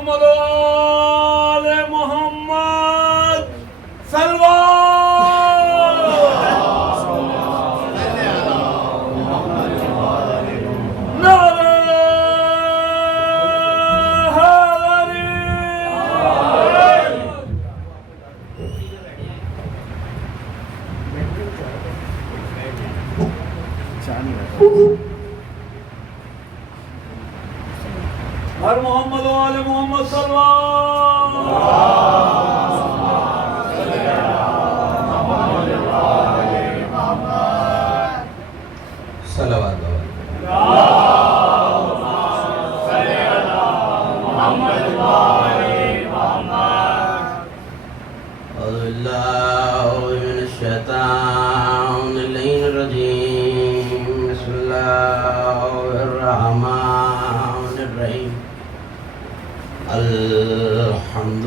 محمد وآل محمد صلوات نعرہ حیدری ہر محمد وآل محمد صلوات الشیطان الرجیم بسم اللہ الرحمن الرحیم الحمد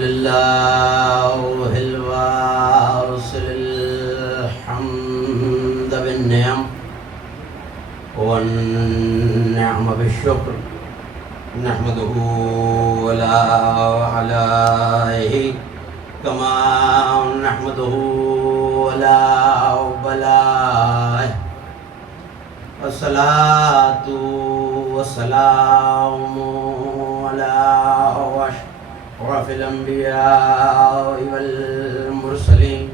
للہ الواصل الحمد بالنعم والنعم بالشکر نحمده ولا علائه كما نحمده ولا بلائه والصلاة والسلام على أشرف الأنبياء والمرسلين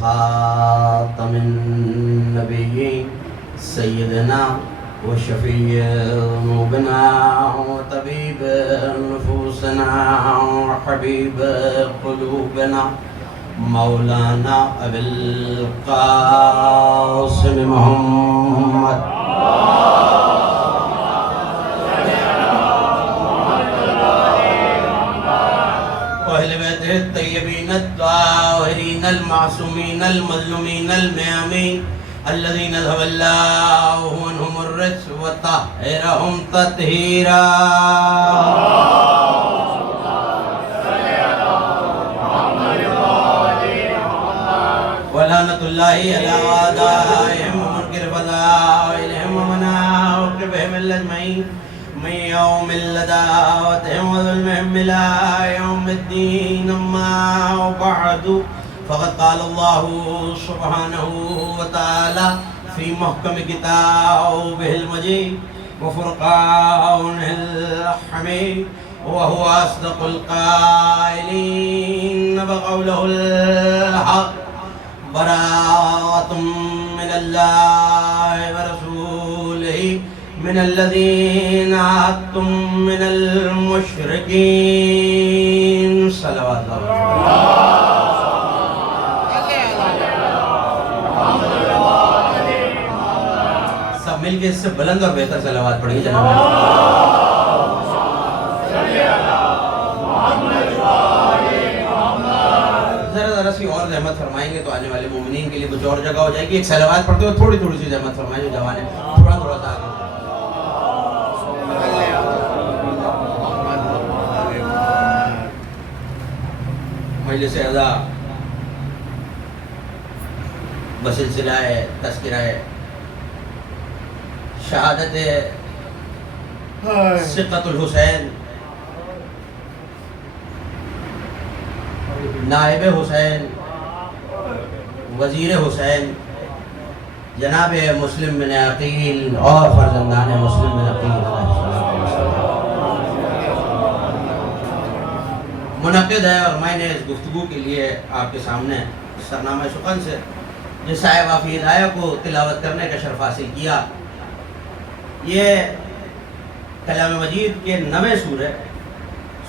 خاتم النبيين سيدنا وشفيع ذنوبنا وطبيب نفوسنا وحبيب قلوبنا مولانا أبي القاسم محمد وأهل بيته الطيبين الطاهرين المعصومين المظلومين الميامين الذين ذهب الله عنهم الرجس وطهرهم تطهيرا ولعنة الله على أعدائهم ومنكر فضائلهم ومناقبهم الأجمعين من يوم العداوة وظلمهم إلى يوم الدين أما بعد فقد قال الله سبحانه وتعالى في محكم كتابه المجيد وفرقانه الحميد وهو أصدق القائلين بقوله الحق براءة من الله ورسوله من الذين عاهدتم من المشركين صلوات الله مل کے اس سے بلند اور بہتر صلوات پڑھیں جناب ذرا سی اور رحمت فرمائیں گے تو آنے والے مومنین کے لیے کچھ اور جگہ ہو جائے گی. ایک صلوات پڑھتے ہوئے تھوڑی تھوڑی سی رحمت فرمائیں جو جوان ہے تھوڑا تھوڑا سا آگے. مجلس اعضا بسلسلہ تذکرہ شہادت ثقت الحسین نائب حسین وزیر حسین جناب مسلم بن عقیل اور فرزندان مسلم بن عقیل منعقد ہے. اور میں نے اس گفتگو کے لیے آپ کے سامنے سرنامہ سخن سے جس صاحب حفیظ آیا کو تلاوت کرنے کا شرف حاصل کیا. یہ کلام مجید کے 9ویں سورہ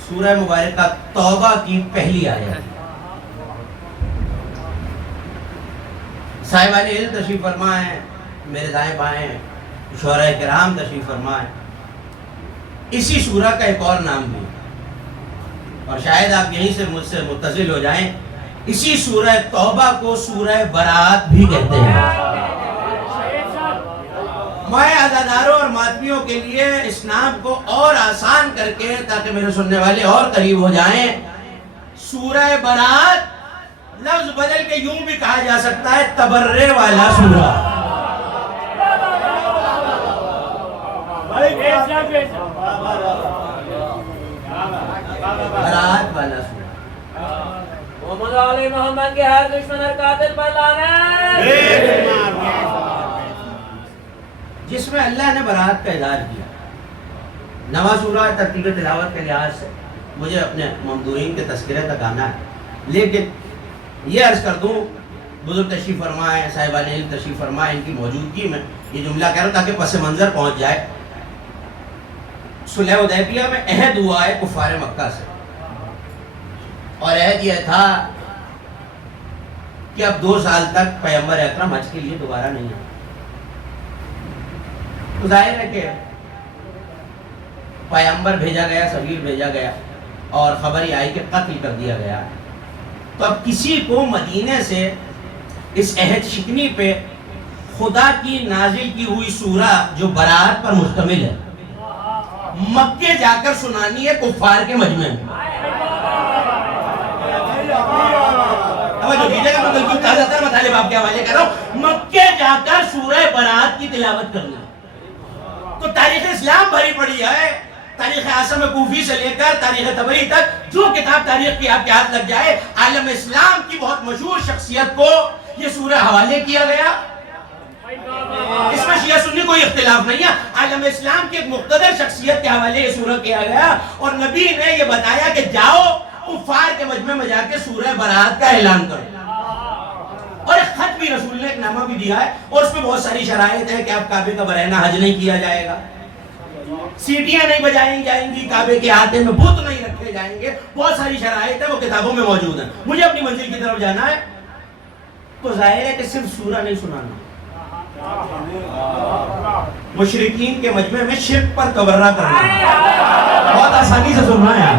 سورہ مبارکہ توبہ کی پہلی آیت. صاحبان علم تشریف فرمائیں, میرے دائیں بائیں شعراء کرام تشریف فرمائیں. اسی سورہ کا ایک اور نام بھی, اور شاید آپ یہیں سے مجھ سے متصل ہو جائیں, اسی سورہ توبہ کو سورہ برات بھی کہتے ہیں. میں عزاداروں اور ماتمیوں کے لیے اس نام کو اور آسان کر کے تاکہ میرے سننے والے اور قریب ہو جائیں, سورہ برات لفظ بدل کے یوں بھی کہا جا سکتا ہے تبرے والا سورہ. برات والا سورہ محمد و آل محمد کے ہر دشمن اور قاتل پر لعنت، جس میں اللہ نے برات کا اظہار کیا. نواں سورہ ترتیب تلاوت کے لحاظ سے مجھے اپنے ممدوحین کے تذکرے تک آنا ہے، لیکن یہ عرض کر دوں بزرگ تشریف فرمائیں، صاحبان علم تشریف فرمائیں، ان کی موجودگی میں یہ جملہ کہہ رہا ہوں تاکہ پس منظر پہنچ جائے. صلح حدیبیہ میں عہد ہوا ہے کفار مکہ سے، اور عہد یہ تھا کہ اب 2 سال تک پیغمبر اکرم حج کے لیے دوبارہ نہیں آئے. تو ظاہر ہے کہ پیغمبر بھیجا گیا، سفیر بھیجا گیا، اور خبر یہ آئی کہ قتل کر دیا گیا. تو اب کسی کو مدینے سے اس عہد شکنی پہ خدا کی نازل کی ہوئی سورہ جو برات پر مشتمل ہے مکے جا کر سنانی ہے کفار کے مجمع میں. جو دیجیے گا میں بالکل تازہ تر مطالب آپ کے حوالے کر رہا ہوں. مکے جا کر سورہ برات کی تلاوت کرنا. تو تاریخ اسلام بھری پڑی ہے، تاریخ اعظم کوفی سے لے کر تاریخ طبری تک جو کتاب تاریخ کی آپ کے ہاتھ لگ جائے، عالم اسلام کی بہت مشہور شخصیت کو یہ سورہ حوالے کیا گیا. اس میں شیعہ سنی کوئی اختلاف نہیں ہے، عالم اسلام کی ایک مقتدر شخصیت کے حوالے یہ سورہ کیا گیا، اور نبی نے یہ بتایا کہ جاؤ کفار کے مجمع میں جا کے سورہ برات کا اعلان کرو. اور ایک خط بھی رسول نے ایک نامہ بھی دیا ہے، اور اس میں بہت ساری شرائط ہے کہ اب کعبے کا برہنہ حج نہیں کیا جائے گا، سیٹیاں نہیں بجائی جائیں گی، کعبے کے آتے میں بت نہیں رکھے جائیں گے. بہت ساری شرائط ہے، وہ کتابوں میں موجود ہیں. مجھے اپنی منزل کی طرف جانا ہے، تو ظاہر ہے کہ صرف سورہ نہیں سنانا. مشرکین کے مجمع میں شرک پر تبرہ کرنا بہت آسانی سے سننا ہے.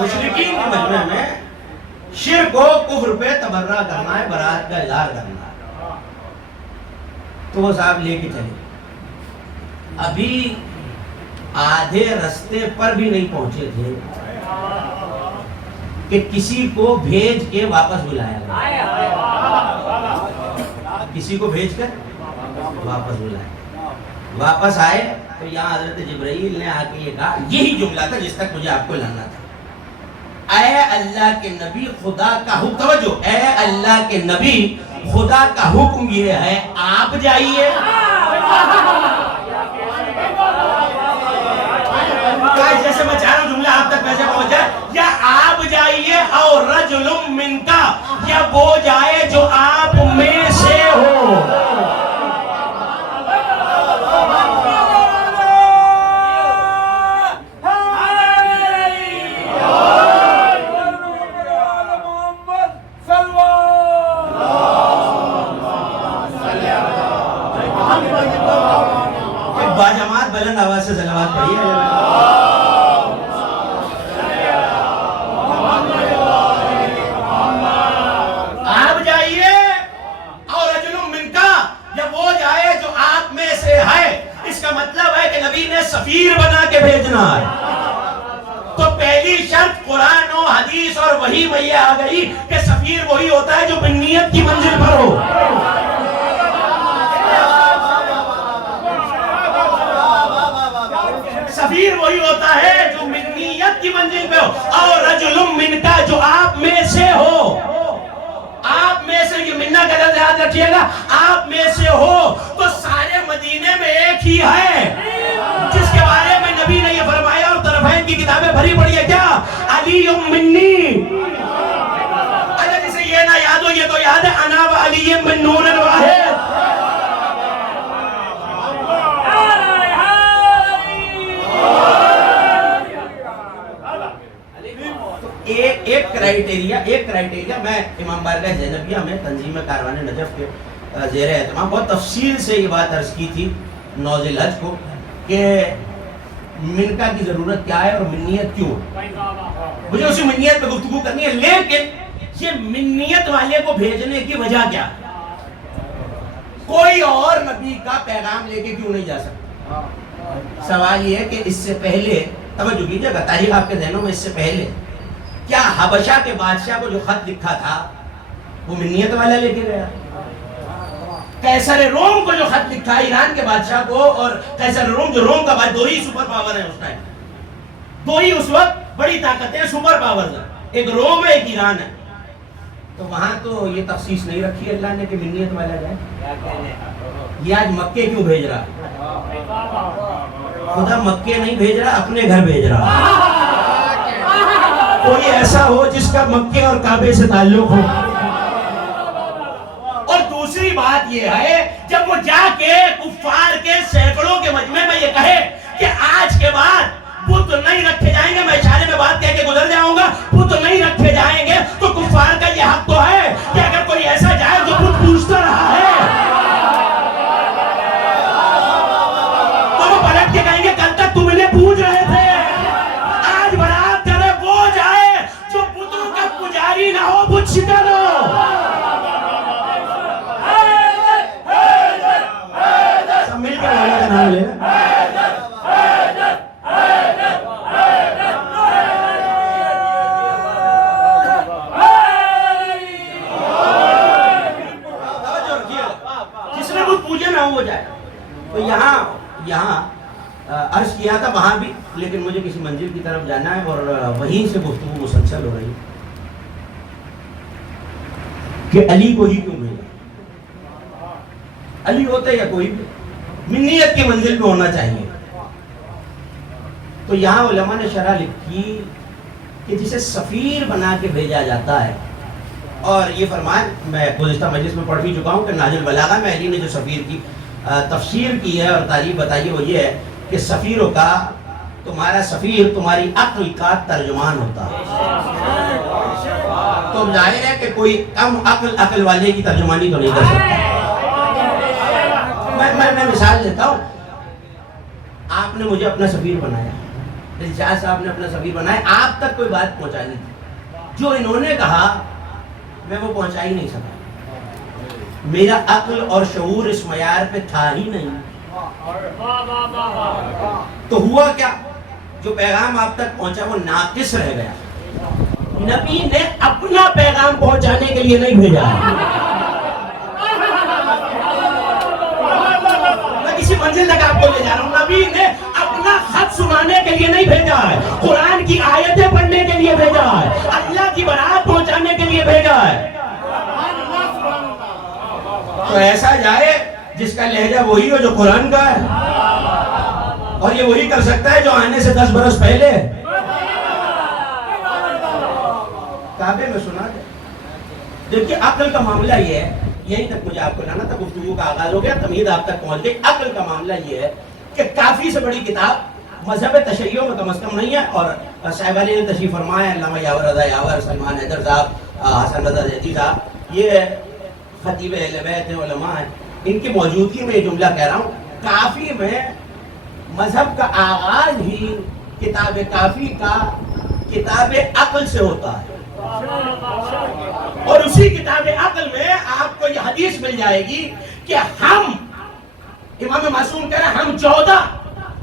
مشرکین کے مجمع میں شرک و کفر پہ تبرہ کرنا ہے، برات کا اظہار کرنا ہے. تو وہ صاحب لے کے چلے. ابھی آدھے رستے پر بھی نہیں پہنچے تھے کہ کسی کو بھیج کے واپس بلایا گیا. کسی کو بھیج کر واپس بلایا. واپس آئے تو یہاں حضرت جبرائیل نے آ کے یہ کہا، یہی جملہ تھا جس تک مجھے آپ کو لانا تھا. اے اللہ کے نبی خدا کا حکم، توجہ، اے اللہ کے نبی خدا کا حکم یہ ہے آپ جائیے. جیسے میں چاہ رہا ہوں جملہ آپ تک کیسے پہنچ جائے، یا آپ جائیے اور رجل من کا، یا وہ جائے جو آپ میں سے ہو. باجماعت بلند آواز سے صلوات پڑھیے. آپ جائیے اور رجل من کا، یا وہ جائے جو آپ میں سے ہے. اس کا مطلب ہے کہ نبی نے سفیر بنا کے بھیجنا ہے. تو پہلی شرط قرآن و حدیث اور وحی میں یہ آ گئی کہ سفیر وہی ہوتا ہے جو بنیت کی منزل پر ہو. سفیر وہی ہوتا ہے جو منیت کی منزل پہ ہو. اور رجل من کا، جو آپ میں سے ہو. آپ میں سے، یہ منہ کا لفظ یاد رکھیے گا، آپ میں سے ہو. تو سارے مدینے میں ایک ہی ہے جس کے بارے میں نبی نے یہ فرمایا، اور طرفین کی کتابیں بھری پڑی ہے، کیا؟ علی منی. اگر جسے یہ نہ یاد ہو، یہ تو یاد ہے، انا و علی من نور واحد. ایک کرائیٹیریا میں امام بارگاہ زینبیہ میں تنظیم کاروان نجف کے زیر اہتمام بہت تفصیل سے یہ بات عرض کی تھی 9 ذی الحج کو کہ منکا کی ضرورت کیا ہے اور منیت کیوں. مجھے اسی منیت پہ گفتگو کرنی ہے، لیکن یہ منیت والے کو بھیجنے کی وجہ کیا؟ کوئی اور نبی کا پیغام لے کے کیوں نہیں جا سکتا؟ سوال یہ ہے کہ اس سے پہلے، توجہ کیجیے گا، تاریخ آپ کے ذہنوں میں، اس سے پہلے کیا حبشہ کے بادشاہ کو جو خط لکھا تھا وہ منیت والا لے کے گیا. قیصر روم کو جو خط لکھا ایران کے بادشاہ کو, اور قیصر روم جو روم کا بادشاہ, دو ہی سپر پاور ہیں اس ٹائم, دو ہی اس وقت بڑی طاقتیں سپر پاورز ہیں, ایک روم ہے ایک ایران ہے. تو وہاں تو یہ تخصیص نہیں رکھی اللہ نے کہ منیت والا جائے. یہ آج مکے کیوں بھیج رہا؟ خدا مکے نہیں بھیج رہا, اپنے گھر بھیج رہا. کوئی ایسا ہو جس کا مکے اور کعبے سے تعلق ہو. اور دوسری بات یہ ہے, جب وہ جا کے کفار کے سینکڑوں کے مجمع میں یہ کہے کہ آج کے بعد بت نہیں رکھے جائیں گے, میں اشارے میں بات کہہ کے گزر جاؤں گا, بت نہیں رکھے جائیں گے, تو کفار کا یہ حق تو ہے کہ اگر کوئی ایسا جائے جو بت پوجتا رہا ہے تو وہ پلٹ کے کہیں گے کل تک تم انہیں پوج رہے تھے. آج برات کرے وہ جائے جو بتوں کا پجاری نہ ہو, بت شکن ہو. سب مل کے والا کا نام لے. ہو جائے. تو یہاں عرض کیا تھا وہاں بھی, لیکن مجھے کسی منزل کی طرف جانا ہے اور وہیں سے گفتگو مسلسل ہو رہی ہے کہ علی کو ہی کیوں بھیجا. علی ہوتا یا کوئی بھی منیت کی منزل پہ ہونا چاہیے. تو یہاں علماء نے شرح لکھی کہ جسے سفیر بنا کے بھیجا جاتا ہے, اور یہ فرمان میں گزشتہ مجلس میں پڑھ بھی چکا ہوں کہ نہج البلاغہ میں علی نے جو سفیر کی تفسیر کی ہے اور تعریف بتائی ہے وہ یہ ہے کہ سفیروں کا, تمہارا سفیر تمہاری عقل کا ترجمان ہوتا ہے. تو ظاہر ہے کہ کوئی کم عقل والے کی ترجمانی تو نہیں کر سکتا. میں مثال دیتا ہوں. آپ نے مجھے اپنا سفیر بنایا, شاہ صاحب نے اپنا سفیر بنایا, آپ تک کوئی بات پہنچانی تھی, جو انہوں نے کہا میں وہ پہنچا ہی نہیں سکا. میرا عقل اور شعور اس معیار پہ تھا ہی نہیں. تو ہوا کیا, جو پیغام آپ تک پہنچا وہ ناقص رہ گیا. نبی نے اپنا پیغام پہنچانے کے لیے نہیں بھیجا. میں کسی منزل تک آپ کو لے جا رہا ہوں. نبی نے اپنا خط سنانے کے لیے نہیں بھیجا ہے, قرآن کی آیتیں پڑھنے کے لیے بھیجا ہے, اللہ کی برات پہنچانے کے لیے بھیجا ہے. تو ایسا جائے جس کا لہجہ وہی ہو جو قرآن کا ہے, اور یہ وہی کر سکتا ہے جو آنے سے 10 برس پہلے کعبے میں سنا دے. دیکھیے عقل کا معاملہ یہ ہے, یہیں تک مجھے آپ کو لانا تھا, گفتگو کا آغاز ہو گیا, تمہید آپ تک پہنچ گئی. عقل کا معاملہ یہ ہے کہ کافی سے بڑی کتاب مذہب تشیع میں کم از کم نہیں ہے, اور صاحب علی نے تشریف فرمایا, علامہ یاور رضا یاور, سلمان حیدر صاحب, حسن رضا زیدی صاحب, یہ خطیب اہل بیت ہیں, علماء ہیں, ان کی موجودگی میں یہ جملہ کہہ رہا ہوں. کافی میں مذہب کا آغاز ہی کتاب کافی کا کتاب عقل سے ہوتا ہے, اور اسی کتاب عقل میں آپ کو یہ حدیث مل جائے گی کہ ہم, امام معصوم کہہ رہے ہیں, ہم 14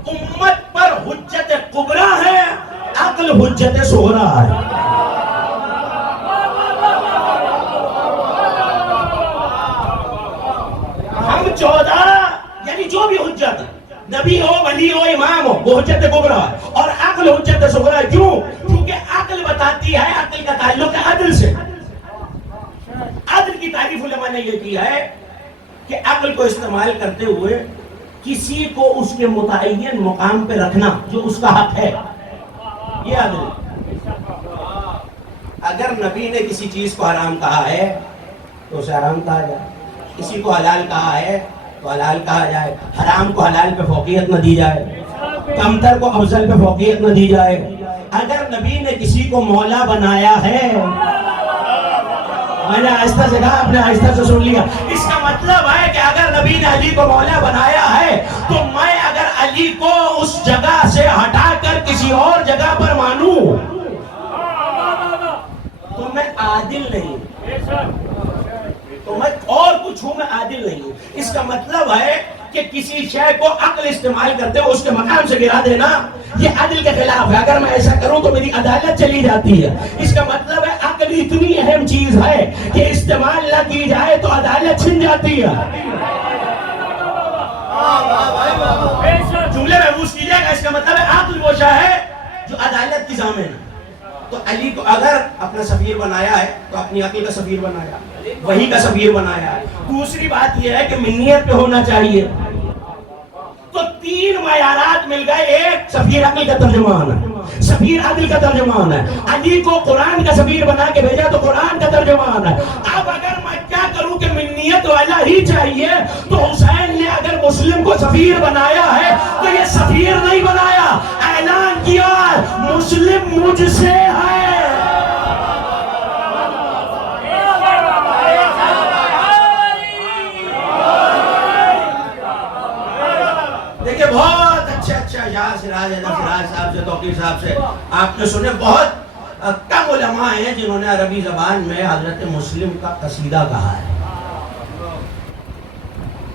امت پر حجت کبریٰ ہے, عقل حجت صغریٰ ہے. ہم 14 یعنی جو بھی حجت, نبی ہو, ولی ہو, امام ہو, وہ حجت کبریٰ ہے, اور عقل حجت صغریٰ. کیوں؟ کیونکہ عقل بتاتی ہے, عقل کا تعلق ہے عدل سے. عدل کی تعریف علماء نے یہ کی ہے کہ عقل کو استعمال کرتے ہوئے کسی کو اس کے متعین مقام پہ رکھنا جو اس کا حق ہے, یہ عدل. اگر نبی نے کسی چیز کو حرام کہا ہے تو اسے حرام کہا جائے, کسی کو حلال کہا ہے تو حلال کہا جائے. حرام کو حلال پہ فوقیت نہ دی جائے, کمتر کو افضل پہ فوقیت نہ دی جائے. اگر نبی نے کسی کو مولا بنایا ہے, میں نے آہستہ سے کہا, آپ نے آہستہ سے سن لیا, اس کا مطلب ہے کہ اگر نبی نے علی کو مولا بنایا ہے تو میں اگر علی کو اس جگہ سے ہٹا کر کسی اور جگہ پر مانوں تو میں عادل نہیں, تو میں اور کچھ ہوں, میں عادل نہیں ہوں. اس کا مطلب ہے کہ کسی شے کو عقل استعمال کرتے ہوئے اس کے مقام سے گرا دینا یہ عدل کے خلاف ہے. اگر میں ایسا کروں تو میری عدالت چلی جاتی ہے. اس کا مطلب ہے عقل عقل اتنی اہم چیز ہے کہ استعمال نہ کی جائے تو عدالت چھن جاتی ہے. جملے محفوظ کیجئے گا، اس کا مطلب ہے عقل وہ شاہ ہے جو عدالت کی ضامن ہے. تو علی کو اگر اپنا سفیر بنایا ہے تو اپنی عقل کا سفیر بنایا، وہی کا سفیر بنایا ہے. دوسری بات یہ ہے کہ منیت پہ ہونا چاہیے. تو 3 معیارات مل گئے. ایک، سفیر عقل کا ترجمان ہے، سفیر عدل کا ترجمان ہے. علی کو قرآن کا سفیر بنا کے بھیجا تو قرآن کا ترجمان ہے. اب اگر میں کیا کروں کہ منیت والا ہی چاہیے، تو حسین نے اگر مسلم کو سفیر بنایا ہے تو یہ سفیر نہیں بنایا، اعلان کیا مسلم مجھ سے ہے. دیکھیں بہت اچھا یہاں سراج صاحب سے، توقیر صاحب سے آپ نے سنے. بہت کم علماء ہیں جنہوں نے عربی زبان میں حضرت مسلم کا قصیدہ کہا ہے.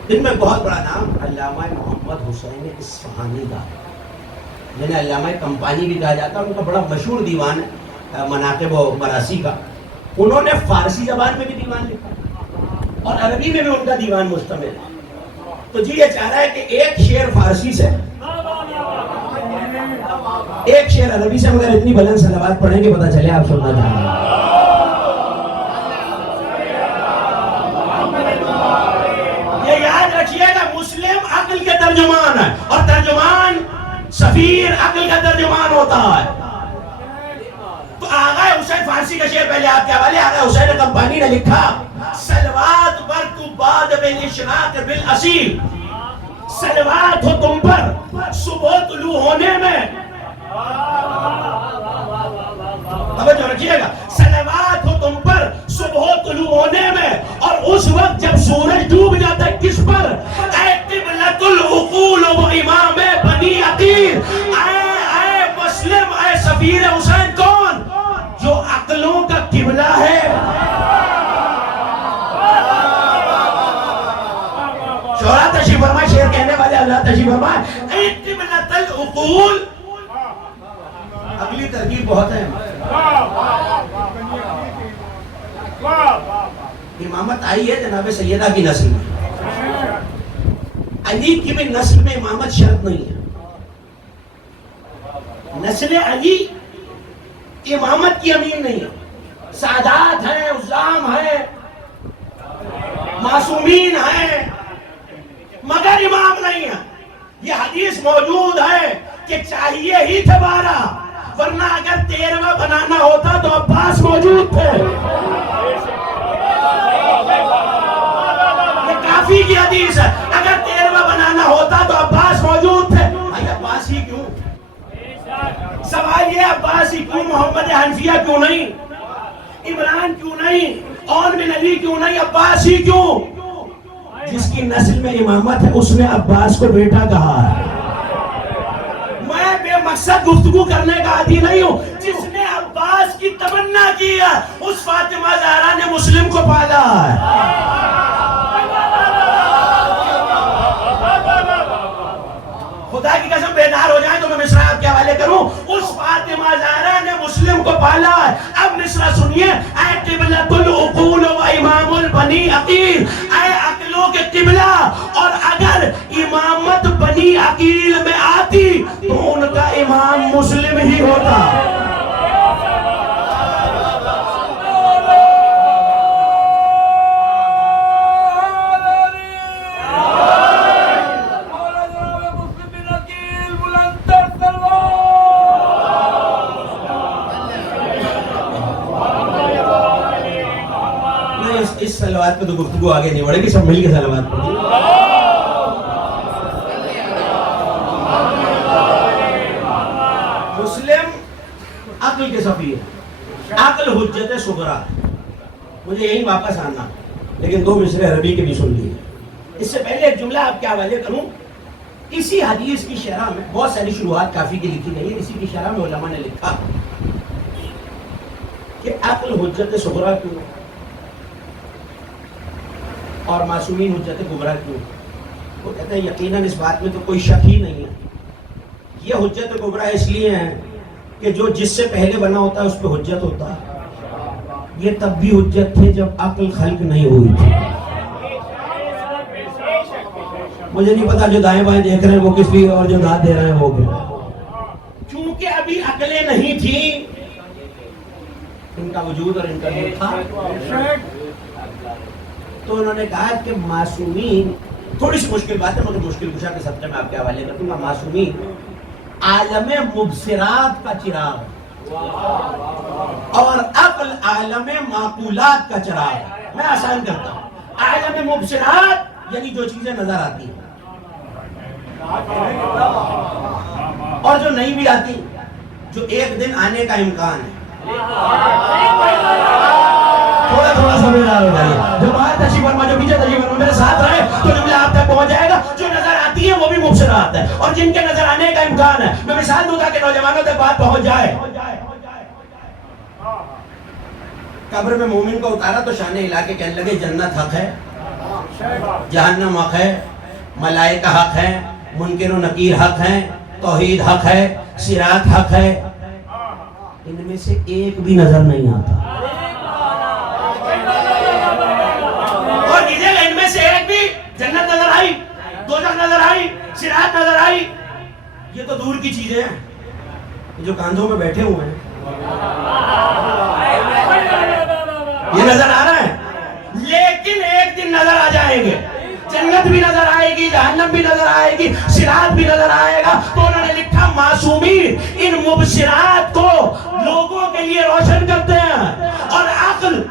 ان میں بہت بڑا نام علامہ محمد حسین اصفہانی کا، جنہیں علامہ کمپانی بھی کہا جاتا ہے. ان کا بڑا مشہور دیوان ہے مناقب و مراسی کا. انہوں نے فارسی زبان میں بھی دیوان لکھا اور عربی میں بھی ان کا دیوان مشتمل ہے. تو جی یہ چاہ رہا ہے کہ ایک شعر فارسی سے، ایک شعر عربی سے، مگر اتنی بلند صلوات پڑھیں گے پتہ چلے آپ سننا چاہیں گے. یہ یاد رکھیے گا، مسلم عقل کے ترجمان ہے اور ترجمان سفیر عقل کا ترجمان ہوتا ہے. تو آغا حسین فارسی کا شعر پہلے آپ کے حوالے. آغا حسین کمپانی نے لکھا، صلوات بر تو بعد بالاشراق بالاصیل، صلوات ہو تم پر صبح طلوع ہونے میں. توجہ رکھیے گا، صلوات ہو تم پر صبح طلوع ہونے میں، اور اس وقت جب سورج ڈوب جاتا ہے کس پر؟ اے قبلۃ العقول و امام بنی عقیل. اے مسلم، اے سفیر حسین، کون؟ جو عقلوں کا قبلہ ہے. شعراء تشریف فرمائے، شعر کہنے والے اللہ تشریف فرمائے. اے قبلۃ العقول، اگلی ترکیب بہت ہے. امامت آئی ہے جناب سیدہ کی نسل میں. علی کی بھی نسل میں امامت شرط نہیں ہے. نسل علی امامت کی امین نہیں ہے. سادات ہیں، عظام ہیں، معصومین ہیں، مگر امام نہیں ہے. یہ حدیث موجود ہے کہ چاہیے ہی تھے 12، ورنہ اگر 13واں بنانا ہوتا تو عباس موجود تھے. یہ کافی کی حدیث ہے. اگر 13واں بنانا ہوتا تو عباس موجود تھے. بھائی عباس ہی کیوں؟ سوال یہ عباس ہی کیوں؟ محمد حنفیہ کیوں نہیں؟ عمران کیوں نہیں؟ اون بن علی کیوں نہیں؟ عباس ہی کیوں؟ جس کی نسل میں امامت ہے اس نے عباس کو بیٹا کہا ہے. میں بے مقصد گفتگو کرنے کا عادی نہیں ہوں. جس نے عباس کی تمنا کی ہے اس فاطمہ زہرا نے مسلم کو پالا ہے. خدا کی قسم بیدار ہو جائیں تو میں مصرع آپ کے حوالے کروں. اس فاطمہ زہرا نے مسلم کو پالا ہے. اب مصرع سنیے. اے قبلۃ العقول و امام البنی عقیل، اے عقلوں کے قبلہ، اور اگر امامت بنی عقیل میں آتی تو ان کا امام مسلم ہی ہوتا. اس صلوات پہ تو گفتگو آگے نہیں بڑھے گی، سب مل کے صلوات پڑھیں. مسلم عقل کے سفیر، عقل حجت صغریٰ. مجھے یہیں واپس آنا، لیکن 2 مصرے عربی کے بھی سن لیے. اس سے پہلے ایک جملہ آپ کے حوالے کروں. اسی حدیث کی شرح میں بہت ساری شروحات کافی کی لکھی گئی ہے. اسی کی شرح میں علماء نے لکھا کہ عقل حجت صغریٰ کیوں اور معصومین حجت کبریٰ کیوں. وہ کہتے ہیں یقیناً اس بات میں تو کوئی شک ہی نہیں ہے. یہ حجت کبریٰ اس لیے ہیں کہ جو جس سے پہلے بنا ہوتا ہے اس پہ حجت ہوتا ہے. یہ تب بھی حجت تھے جب عقل خلق نہیں ہوئی تھی. مجھے نہیں پتا جو دائیں بائیں دیکھ رہے ہیں وہ کس لیے اور جو داد دے رہے ہیں وہ کیا. چونکہ ابھی عقلیں نہیں تھیں ان کا وجود اور ان کا نور تھا، تو انہوں نے کہا کہ معصومین، تھوڑی سی مشکل بات ہے مگر مشکل کشا کے سبق میں آپ کے حوالے کر دوں گا. معصومین عالم مبصرات کا چراغ اور عقل عالم معقولات کا چراغ. میں آسان کرتا ہوں. عالم مبصرات یعنی جو چیزیں نظر آتی ہیں اور جو نہیں بھی آتی، جو ایک دن آنے کا امکان ہے. تھوڑا تھوڑا سمجھدار ہو جائیے. جو باہر تشریف فرما، جو پیچھے تشریف فرما، میرے ساتھ رہے تو جملہ آپ تک پہنچ جائے گا. جو نظر آتی ہے وہ بھی مبصرات ہے اور جن کے نظر آنے کا امکان ہے. میں مثال دوں تاکہ نوجوانوں تک بات پہنچ جائے. قبر میں مومن کو اتارا تو شان الہی کہنے لگے جنت حق ہے، جہنم حق ہے، ملائکہ حق ہے، منکر و نکیر حق ہیں، توحید حق ہے، صراط حق ہے. ان میں سے ایک بھی نظر نہیں آتا. اور دیجیے گا ان میں سے ایک بھی جنت نظر آئی، دوزخ نظر آئی، صراط نظر آئی. یہ تو دور کی چیزیں ہیں. جو کاندھوں میں بیٹھے ہوئے ہیں یہ نظر آ رہا ہے. لیکن ایک دن نظر آ جائیں گے. جنت بھی نظر آئے گی، جہنم بھی نظر آئے گی، صراط بھی نظر آئے گا. تو انہوں نے لکھا معصومین ان مبصرات کو لوگوں کے لیے روشن کرتے ہیں. اور عقل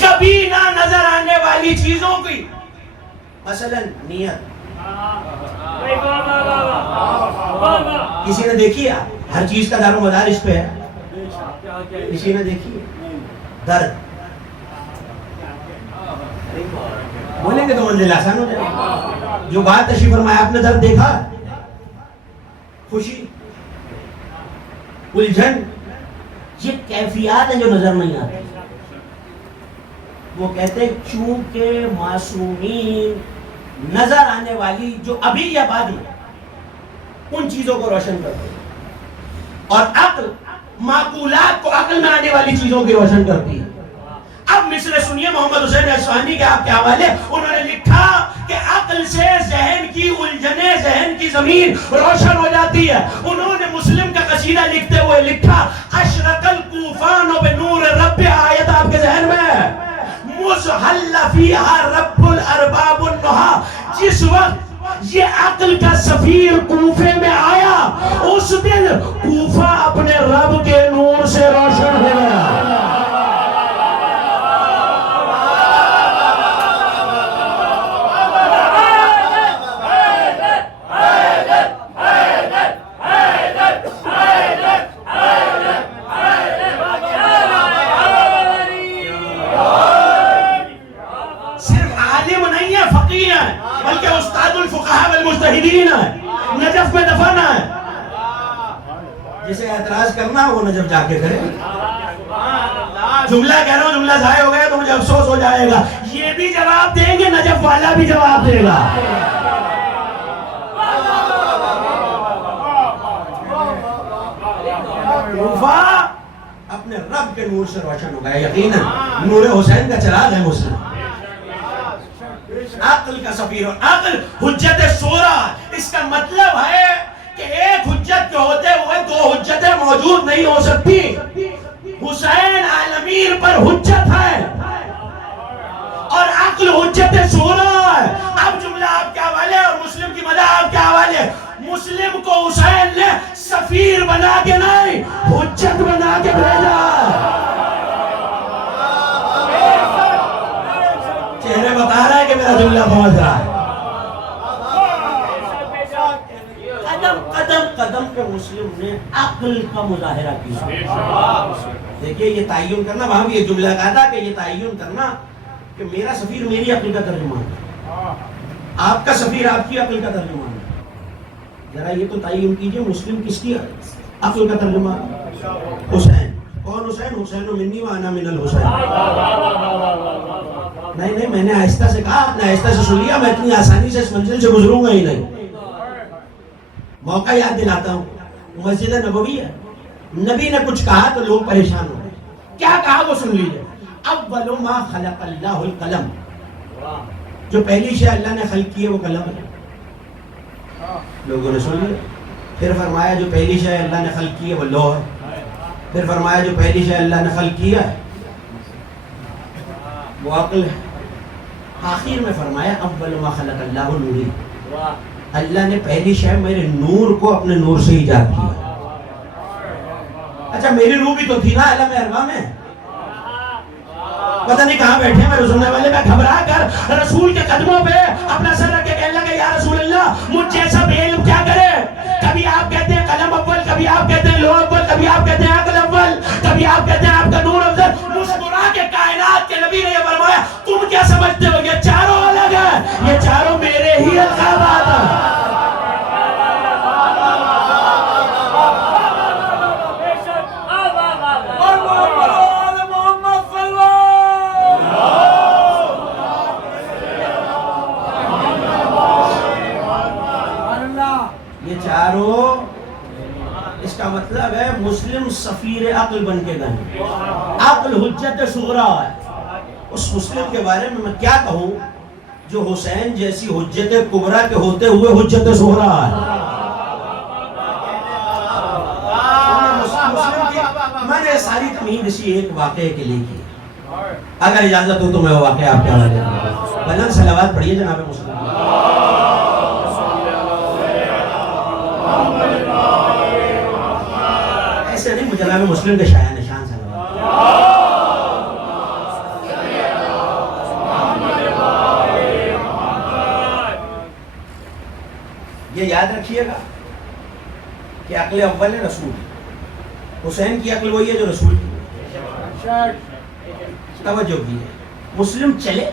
کبھی نہ نظر آنے والی چیزوں کی، مثلا نیت کسی نے دیکھی ہے؟ ہر چیز کا دار و مدار اس پہ ہے. کسی نے دیکھی ہے؟ درد بولیں گے تو منزل آسان ہو جائے گی. جو بات تشریف فرمایا آپ نے درد دیکھا، خوشی، الجھن، یہ کیفیات ہیں جو نظر نہیں آتی. وہ کہتے ہیں چونکہ معصومین نظر آنے والی جو ابھی یا بعد میں ان چیزوں کو روشن کرتے ہیں، اور عقل معقولات کو عقل میں آنے والی چیزوں کی روشن کرتی ہے. اب مصر سنیے محمد حسین اصفہانی کے آپ کے حوالے. انہوں نے لکھا کہ عقل سے ذہن کی الجھنیں، ذہن کی زمین روشن ہو جاتی ہے. انہوں نے مسلم کا قصیدہ لکھتے ہوئے لکھا اشرق الکوفان بنور رب. آیت آپ کے ذہن میں ہے مزحل فیہا رب الارباب النہا. جس وقت یہ عقل کا سفیر کوفے میں آیا اس دن کوفہ اپنے رب کے نور سے روشن ہو گیا. بلکہ استاد الفقہاء والمجتہدین ہے. نجف میں دفن ہے. جسے اعتراض کرنا وہ نجف جا کے کرے. جملہ کہہ رہا ہوں، جملہ ضائع ہو گیا تو مجھے افسوس ہو جائے گا. یہ بھی جواب دیں گے، نجف والا بھی جواب دے گا. کوفہ اپنے رب کے نور سے روشن ہو گیا. یقیناً نور حسین کا چراغ ہے مسلم. عقل کا سفیر، عقل حجت صغریٰ. اس کا مطلب ہے کہ ایک حجت کے ہوتے ہوئے دو حجتیں موجود نہیں ہو سکتی. حسین عالمین پر حجت ہے اور عقل حجت صغریٰ ہے. اب جملہ آپ کے حوالے اور مسلم کی مدح آپ کے حوالے. مسلم کو حسین نے سفیر بنا کے نہیں، حجت بنا کے بھیجا. چہرے بتا رہا ہے کہ میرا جملہ پہنچ رہا ہے. قدم قدم قدم پہ مسلم نے عقل کا مظاہرہ کیا. دیکھیے یہ تعین کرنا، وہاں بھی یہ جملہ کہا تھا کہ یہ تعین کرنا کہ میرا سفیر میری عقل کا ترجمان ہے، آپ کا سفیر آپ کی عقل کا ترجمان ہے. ذرا یہ تو تعین کیجئے مسلم کس کی عقل کا ترجمان؟ حسین. کون حسین؟ حسین منی وانا من الحسین. نہیں میں نے آہستہ سے کہا، آپ نے آہستہ سے سن لیا. میں اتنی آسانی سے اس منزل سے گزروں گا ہی نہیں. موقع یاد دلاتا ہوں، مسجد نبوی ہے، نبی نے کچھ کہا تو لوگ پریشان ہو گئے. کیا کہا وہ سن لیجئے. اول ما خلق اللہ القلم, جو پہلی شے اللہ نے خلق کی ہے وہ قلم ہے. لوگوں نے سن لیا. پھر فرمایا جو پہلی شے اللہ نے خلق کی ہے وہ لوح ہے. پھر فرمایا جو پہلی شے اللہ نے خلق کیا ہے وہ عقل ہے. آخر میں فرمایا اول ما خلق اللہ نوری, اللہ نے پہلی شے میرے نور کو اپنے نور سے ایجاد کیا. اچھا میری روح بھی تو تھی نا عالم ارواح میں, پتہ نہیں کہاں بیٹھے میرے سننے والے. میں گھبرا کر رسول کے قدموں پہ اپنا سر رکھ کے کہنے لگا یا رسول اللہ مجھ جیسا بے علم کیا کرے. کبھی آپ کہتے ہیں قلم اول, کبھی آپ کہتے ہیں لوح اول, کبھی آپ کہتے ہیں عقل اول, کبھی آپ کہتے ہیں آپ کا نور افضل. مسکرا کے کائنات کے نبی نے یہ فرمایا تم کیا سمجھتے ہو یہ چاروں الگ ہیں, یہ چاروں میرے ہی القابات ہیں. چاروں, اس کا مطلب ہے مسلم سفیر عقل بن کے گئے. عقل حجت صغریٰ ہے. اس مسلم کے بارے میں کیا کہوں جو حسین جیسی حجت کبریٰ کے ہوتے ہوئے حجت صغریٰ ہے. میں نے ساری تمہید اسی ایک واقعے کے لیے کی. اگر اجازت ہو تو میں وہ واقعہ آپ کے حوالے کروں. بلند صلوات پڑھیے جناب مسلم. ایسے نہیں جناب مسلم کے شایان نشان صلوات. یہ یاد رکھیے گا کہ عقل اول ہے رسول. حسین کی عقل وہی ہے جو رسول کی. توجہ کی ہے. مسلم چلے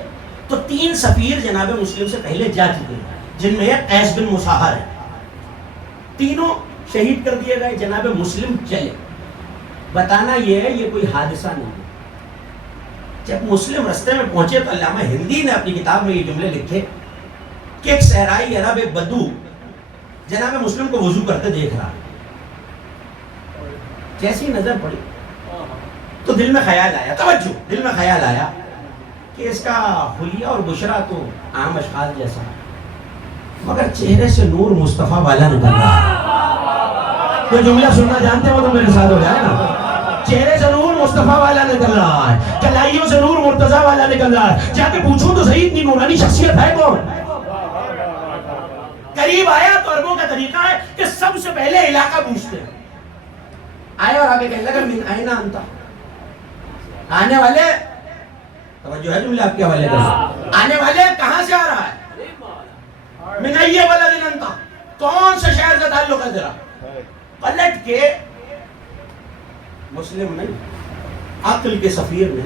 تو 3 سفیر جناب مسلم سے پہلے جا چکے ہیں, جن میں ایک قیس بن مصاہر ہے. تینوں شہید کر دیے گئے. جناب مسلم چلے. بتانا یہ ہے یہ کوئی حادثہ نہیں. جب مسلم رستے میں پہنچے تو علامہ ہندی نے اپنی کتاب میں یہ جملے لکھے کہ ایک صحرائی عرب, ایک بدو جناب مسلم کو وضو کرتے دیکھ رہا. جیسی نظر پڑی تو دل میں خیال آیا, توجہ, دل میں خیال آیا کہ اس کا حلیہ اور بشرا تو عام اشخاص جیسا ہے, مگر چہرے سے نور مصطفیٰ والا نکل رہا ہے. کوئی جملہ سننا جانتے ہو تو میرے ساتھ ہو جائے نا. چہرے سے نور مصطفیٰ والا نکل رہا ہے, کلائیوں سے نور مرتضیٰ والا نکل رہا ہے. جا کے پوچھوں تو صحیح اتنی نورانی شخصیت ہے کون. قریب آیا تو عربوں کا طریقہ ہے کہ سب سے پہلے علاقہ پوچھتے ہیں. آئے اور آگے کہنے لگا من آئین انت, آنے والے, توجہ ہے جملے آپ کے حوالے کر, آنے والے کہاں سے آ رہا ہے. من ای بلد انت, کون سے شہر سے تعلق ہے تیرا. پلٹ کے مسلم نہیں عقل کے سفیر نے,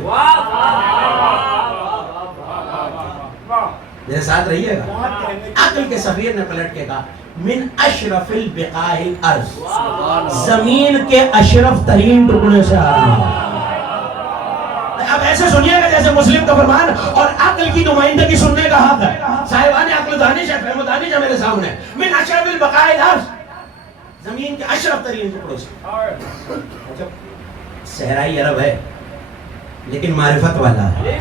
میرے ساتھ رہیے گا, عقل کے سفیر نے پلٹ کے کہا من اشرف البقاع الارض, زمین کے اشرف ترین ٹکڑے سے آ رہا ہے. اب ایسے سنیے گا جیسے مسلم کا فرمان اور عقل کی نمائندگی سننے کا حق ہے. صاحبان عقل دانش ہے, فہم و دانش ہے میرے سامنے. من اشرف البقاع الارض, زمین کے اشرف ترین ٹکڑوں سے. اچھا صحرائی عرب ہے لیکن معرفت والا ہے.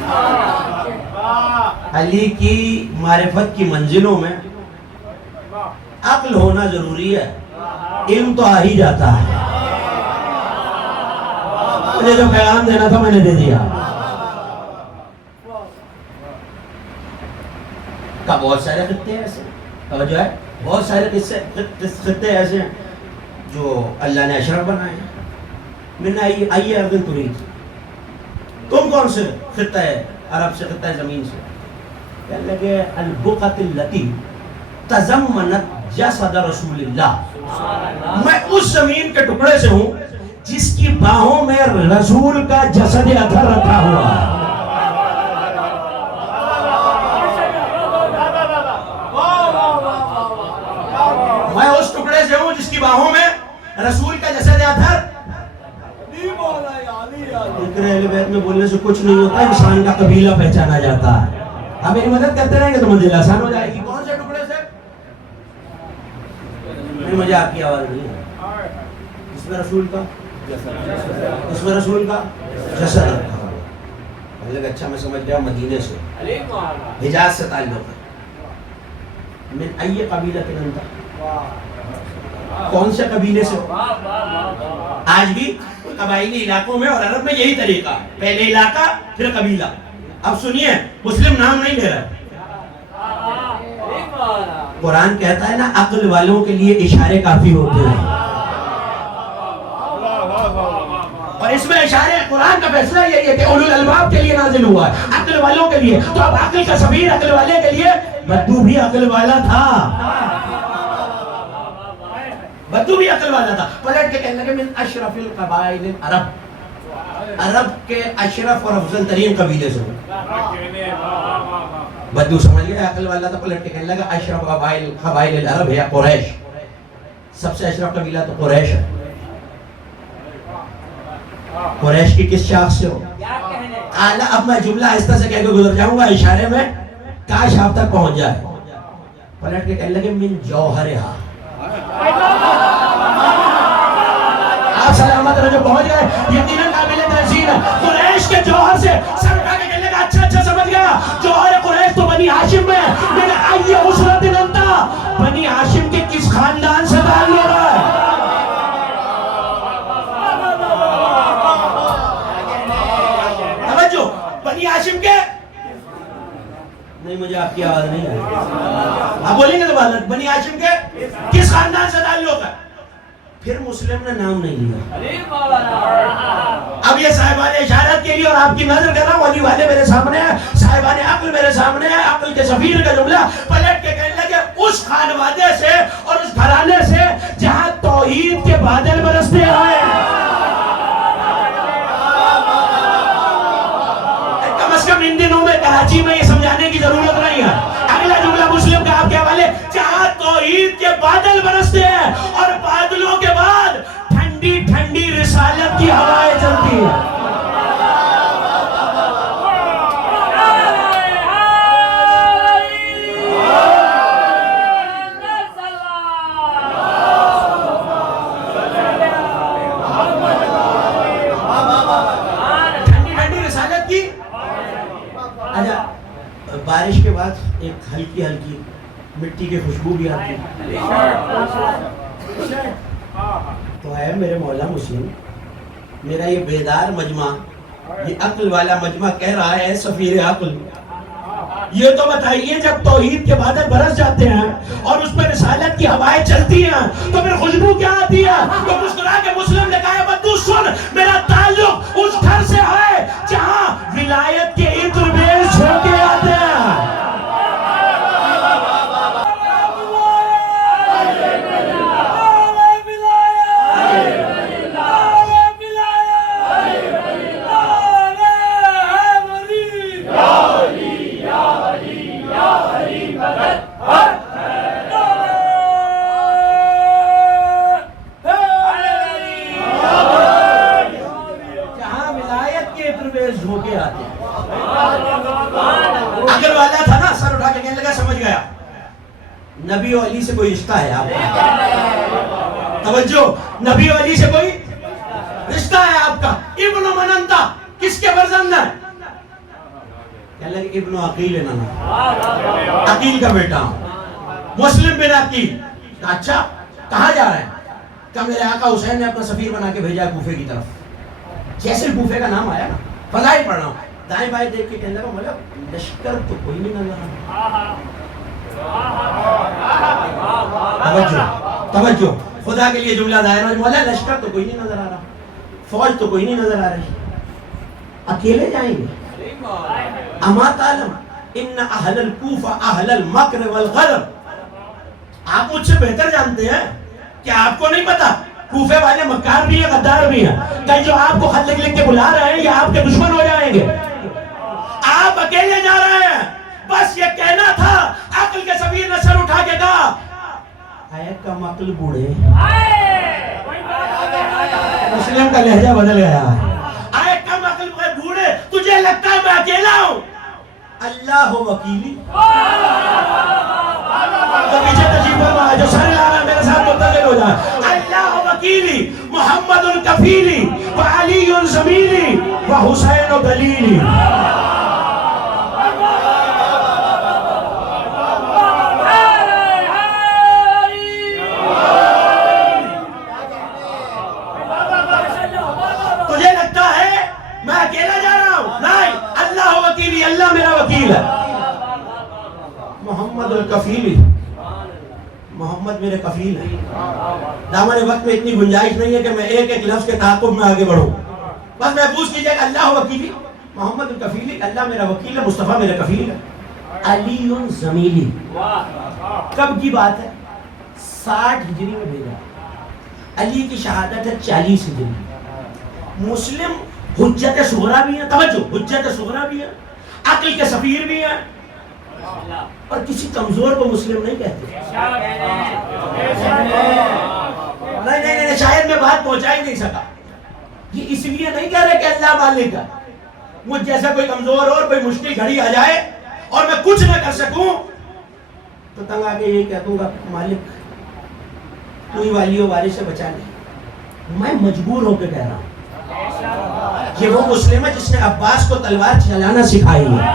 علی کی معرفت کی منزلوں میں عقل ہونا ضروری ہے, علم تو آ ہی جاتا ہے. مجھے جو پیغام دینا تھا میں نے دے دیا. کا بہت سارے خطے ایسے, توجہ ہے, بہت سارے خطے ایسے ہیں جو اللہ نے اشرف بنائے ہیں. میں نے آئیے اردن ترید, تم کون سے خطہ ہے عرب سے, خطہ ہے زمین سے. کہنے لگے البقعۃ التی تضمنت جسد رسول اللہ, میں اس زمین کے ٹکڑے سے ہوں جس کی باہوں میں رسول کا جسد اطہر رکھا ہوا ہے. میں اس ٹکڑے سے ہوں جس کی باہوں میں رسول کا جسد اطہر. ذکر اہل بیت میں بولنے سے کچھ نہیں ہوتا, انسان کا قبیلہ پہچانا جاتا ہے. آپ میری مدد کرتے رہیں گے تو منزل آسان ہو جائے گی. کون سے ٹکڑے سے؟ نہیں مجھے آپ کی آواز نہیں ہے. جس میں رسول کا اس میں رسول کا جسد رکھا ہوا. میں نے کہا اچھا میں سمجھ گیا مدینے سے علیم مولانا. حجاز سے تعلق ہے. من ای قبیلہ کے نمتا کون سے قبیلے سے ہو؟ واہ واہ واہ واہ. آج بھی قبائلی علاقوں میں اور عرب میں یہی طریقہ ہے, پہلے علاقہ پھر قبیلہ. اب سنیے مسلم نام نہیں لے رہا. علیم مولانا. قرآن کہتا ہے نا عقل والوں کے لیے اشارے کافی ہوتے ہیں, اور اس میں اشارے قرآن کا فیصلہ یہی ہے کہ اولو الالباب کے لیے نازل ہوا ہے, عقل والوں کے لیے. تو اب عقل کا سفیر عقل والے کے لیے, بدو بھی عقل والا تھا, بدو بھی عقل والا تھا. پلٹ کے کہنے لگے من اشرف القبائل العرب, عرب کے اشرف اور افضل ترین قبیلے سے. بدو سمجھ گیا عقل والا تھا, پلٹ کے کہنے لگا اشرف قبائل العرب ہے قریش, سب سے اشرف قبیلہ تو قریش ہے. قریش کی کس شاخ سے ہو؟ اعلیٰ. اب میں جملہ آہستہ سے کہہ کے گزر جاؤں گا اشارے میں, کاش آپ تک پہنچ جائے. پلٹ کے کہنے لگے من جوہرہا. آپ سلامت رہو, جو پہنچ گئے یقیناً قابل تحسین ہے. قریش کے جوہر سے سر اٹھا کے کہنے لگا اچھا اچھا سمجھ گیا, جوہر قریش تو بنی ہاشم میں ہے. میں نے آئیے اسرت انتا, بنی ہاشم کے کس خاندان سے تعلق ہے؟ بنی ہاشم کے نہیں, مجھے آپ کی آواز نہیں آئی, آپ بولیں گے تو بنی ہاشم کے کس خاندان سے تعلق ہے؟ پھر مسلم نے نام نہیں لیا. علیم مولانا. اب یہ صاحبان اشارت کے لیے اور آپ کی نظر کر رہا ہوں, ولی والے میرے سامنے ہیں, صاحبان عقل میرے سامنے ہیں. عقل کے سفیر کا جملہ پلٹ کے کہنے لگے اس خانوادے سے اور اس گھرانے سے جہاں توحید کے بادل برستے آئے. ان دنوں میں کراچی میں یہ سمجھانے کی ضرورت نہیں ہے. اگلا جملہ مسلم کا آپ کے حوالے, جہاں توحید کے بادل برستے ہیں اور بادلوں کے بعد ٹھنڈی ٹھنڈی رسالت کی ہوائیں چلتی ہیں. ٹھنڈی ٹھنڈی رسالت کی. بارش کے بعد ایک ہلکی ہلکی مٹی کی خوشبو بھی آتی ہے. تو ہے میرے مولا مسلم, میرا یہ بیدار مجمع, یہ عقل والا مجمع کہہ رہا ہے سفیر عقل, یہ تو بتائیے جب توحید کے بادل برس جاتے ہیں اور اس پہ رسالت کی ہوائیں چلتی ہیں تو پھر خوشبو کیا آتی ہے؟ تو مسکرا کے مسلم نے کہا بدو سن, میرا تعلق اس گھر سے ہے جہاں ولایت کے عطر بیز جھونکے آتے ہیں. نبی و علی سے کوئی رشتہ ہے آپ کا؟ توجہ, نبی و علی سے کوئی رشتہ ہے آپ کا. ابن من انت, کس کے فرزند ہے؟ کہنے لگے ابن عقیل نانا, عقیل کا بیٹا ہوں, مسلم بن عقیل. اچھا کہاں جا رہے ہیں؟ کہ میرے آقا حسین نے اپنا سفیر بنا کے بھیجا ہے کوفے کی طرف. جیسے کوفے کا نام آیا نا, فضائل پڑھ رہا ہوں, دائیں بائیں دیکھ کے کہنے لگا مولا لشکر تو کوئی نہیں نظر آ. توجہ, خدا کے لیے جملہ دائر ہو, مولا لشکر تو کوئی نہیں نظر آ رہا, فوج تو کوئی نہیں نظر آ رہی, اکیلے جائیں گے؟ اما تعلم ان اہل الکوفہ اہل المکر والغدر. آپ مجھ سے بہتر جانتے ہیں کہ آپ کو نہیں پتا کوفے والے مکار بھی ہیں, غدار بھی ہیں. کہیں جو آپ کو خط لکھ لکھ کے بلا رہے ہیں یا آپ کے دشمن ہو جائیں گے. آپ اکیلے جا رہے ہیں, بس یہ کہنا تھا. عقل کے سفیر نے سر اٹھا کے کہا اے کم عقل بوڑھے. مسلم کا لہجہ بدل گیا. اے کم عقل بوڑھے, تجھے لگتا ہے میں اکیلا ہوں؟ اللہ وکیلی. تو پیچھے تشریف فرما, جو سر لا رہا ہے میرے ساتھ متحد ہو جائے. اللہ وکیلی محمد الکفیلی زمیلی و حسین دلیلی. تجھے لگتا ہے میں اکیلا جا رہا ہوں؟ نہیں، اللہ وکیلی، اللہ میرا وکیل ہے. محمد الکفیلی، محمد میرے کفیل ہے. دامن وقت میں اتنی گنجائش نہیں ہے کہ میں ایک ایک لفظ کے تعاقب میں آگے بڑھوں. بس محفوظ کیجئے کہ اللہ وکیلی، محمد الکفیلی، اللہ میرا وکیل ہے، مصطفیٰ میرا کفیل ہے. علی زمیلی، کب کی بات ہے؟ 60 ہجری میں بھیجا. علی کی شہادت ہے 40 ہجری. مسلم حجت صغرا بھی ہے، توجہ، حجت صغرا بھی ہے، عقل کے سفیر بھی ہیں، اور کسی کمزور کو مسلم نہیں کہتے. نہیں، شاید میں بات پہنچا ہی نہیں سکا. یہ اس لیے نہیں کہہ رہے کہ اللہ مالک ہے. مجھ جیسا کوئی کمزور اور کوئی مشکل گھڑی آ جائے اور میں کچھ نہ کر سکوں تو تنگ آ کے یہ کہہ دوں گا مالک تو ہی والی و وارث سے بچا لے. میں مجبور ہو کے کہہ رہا ہوں کہ وہ مسلم ہے جس نے عباس کو تلوار چلانا سکھائی ہے.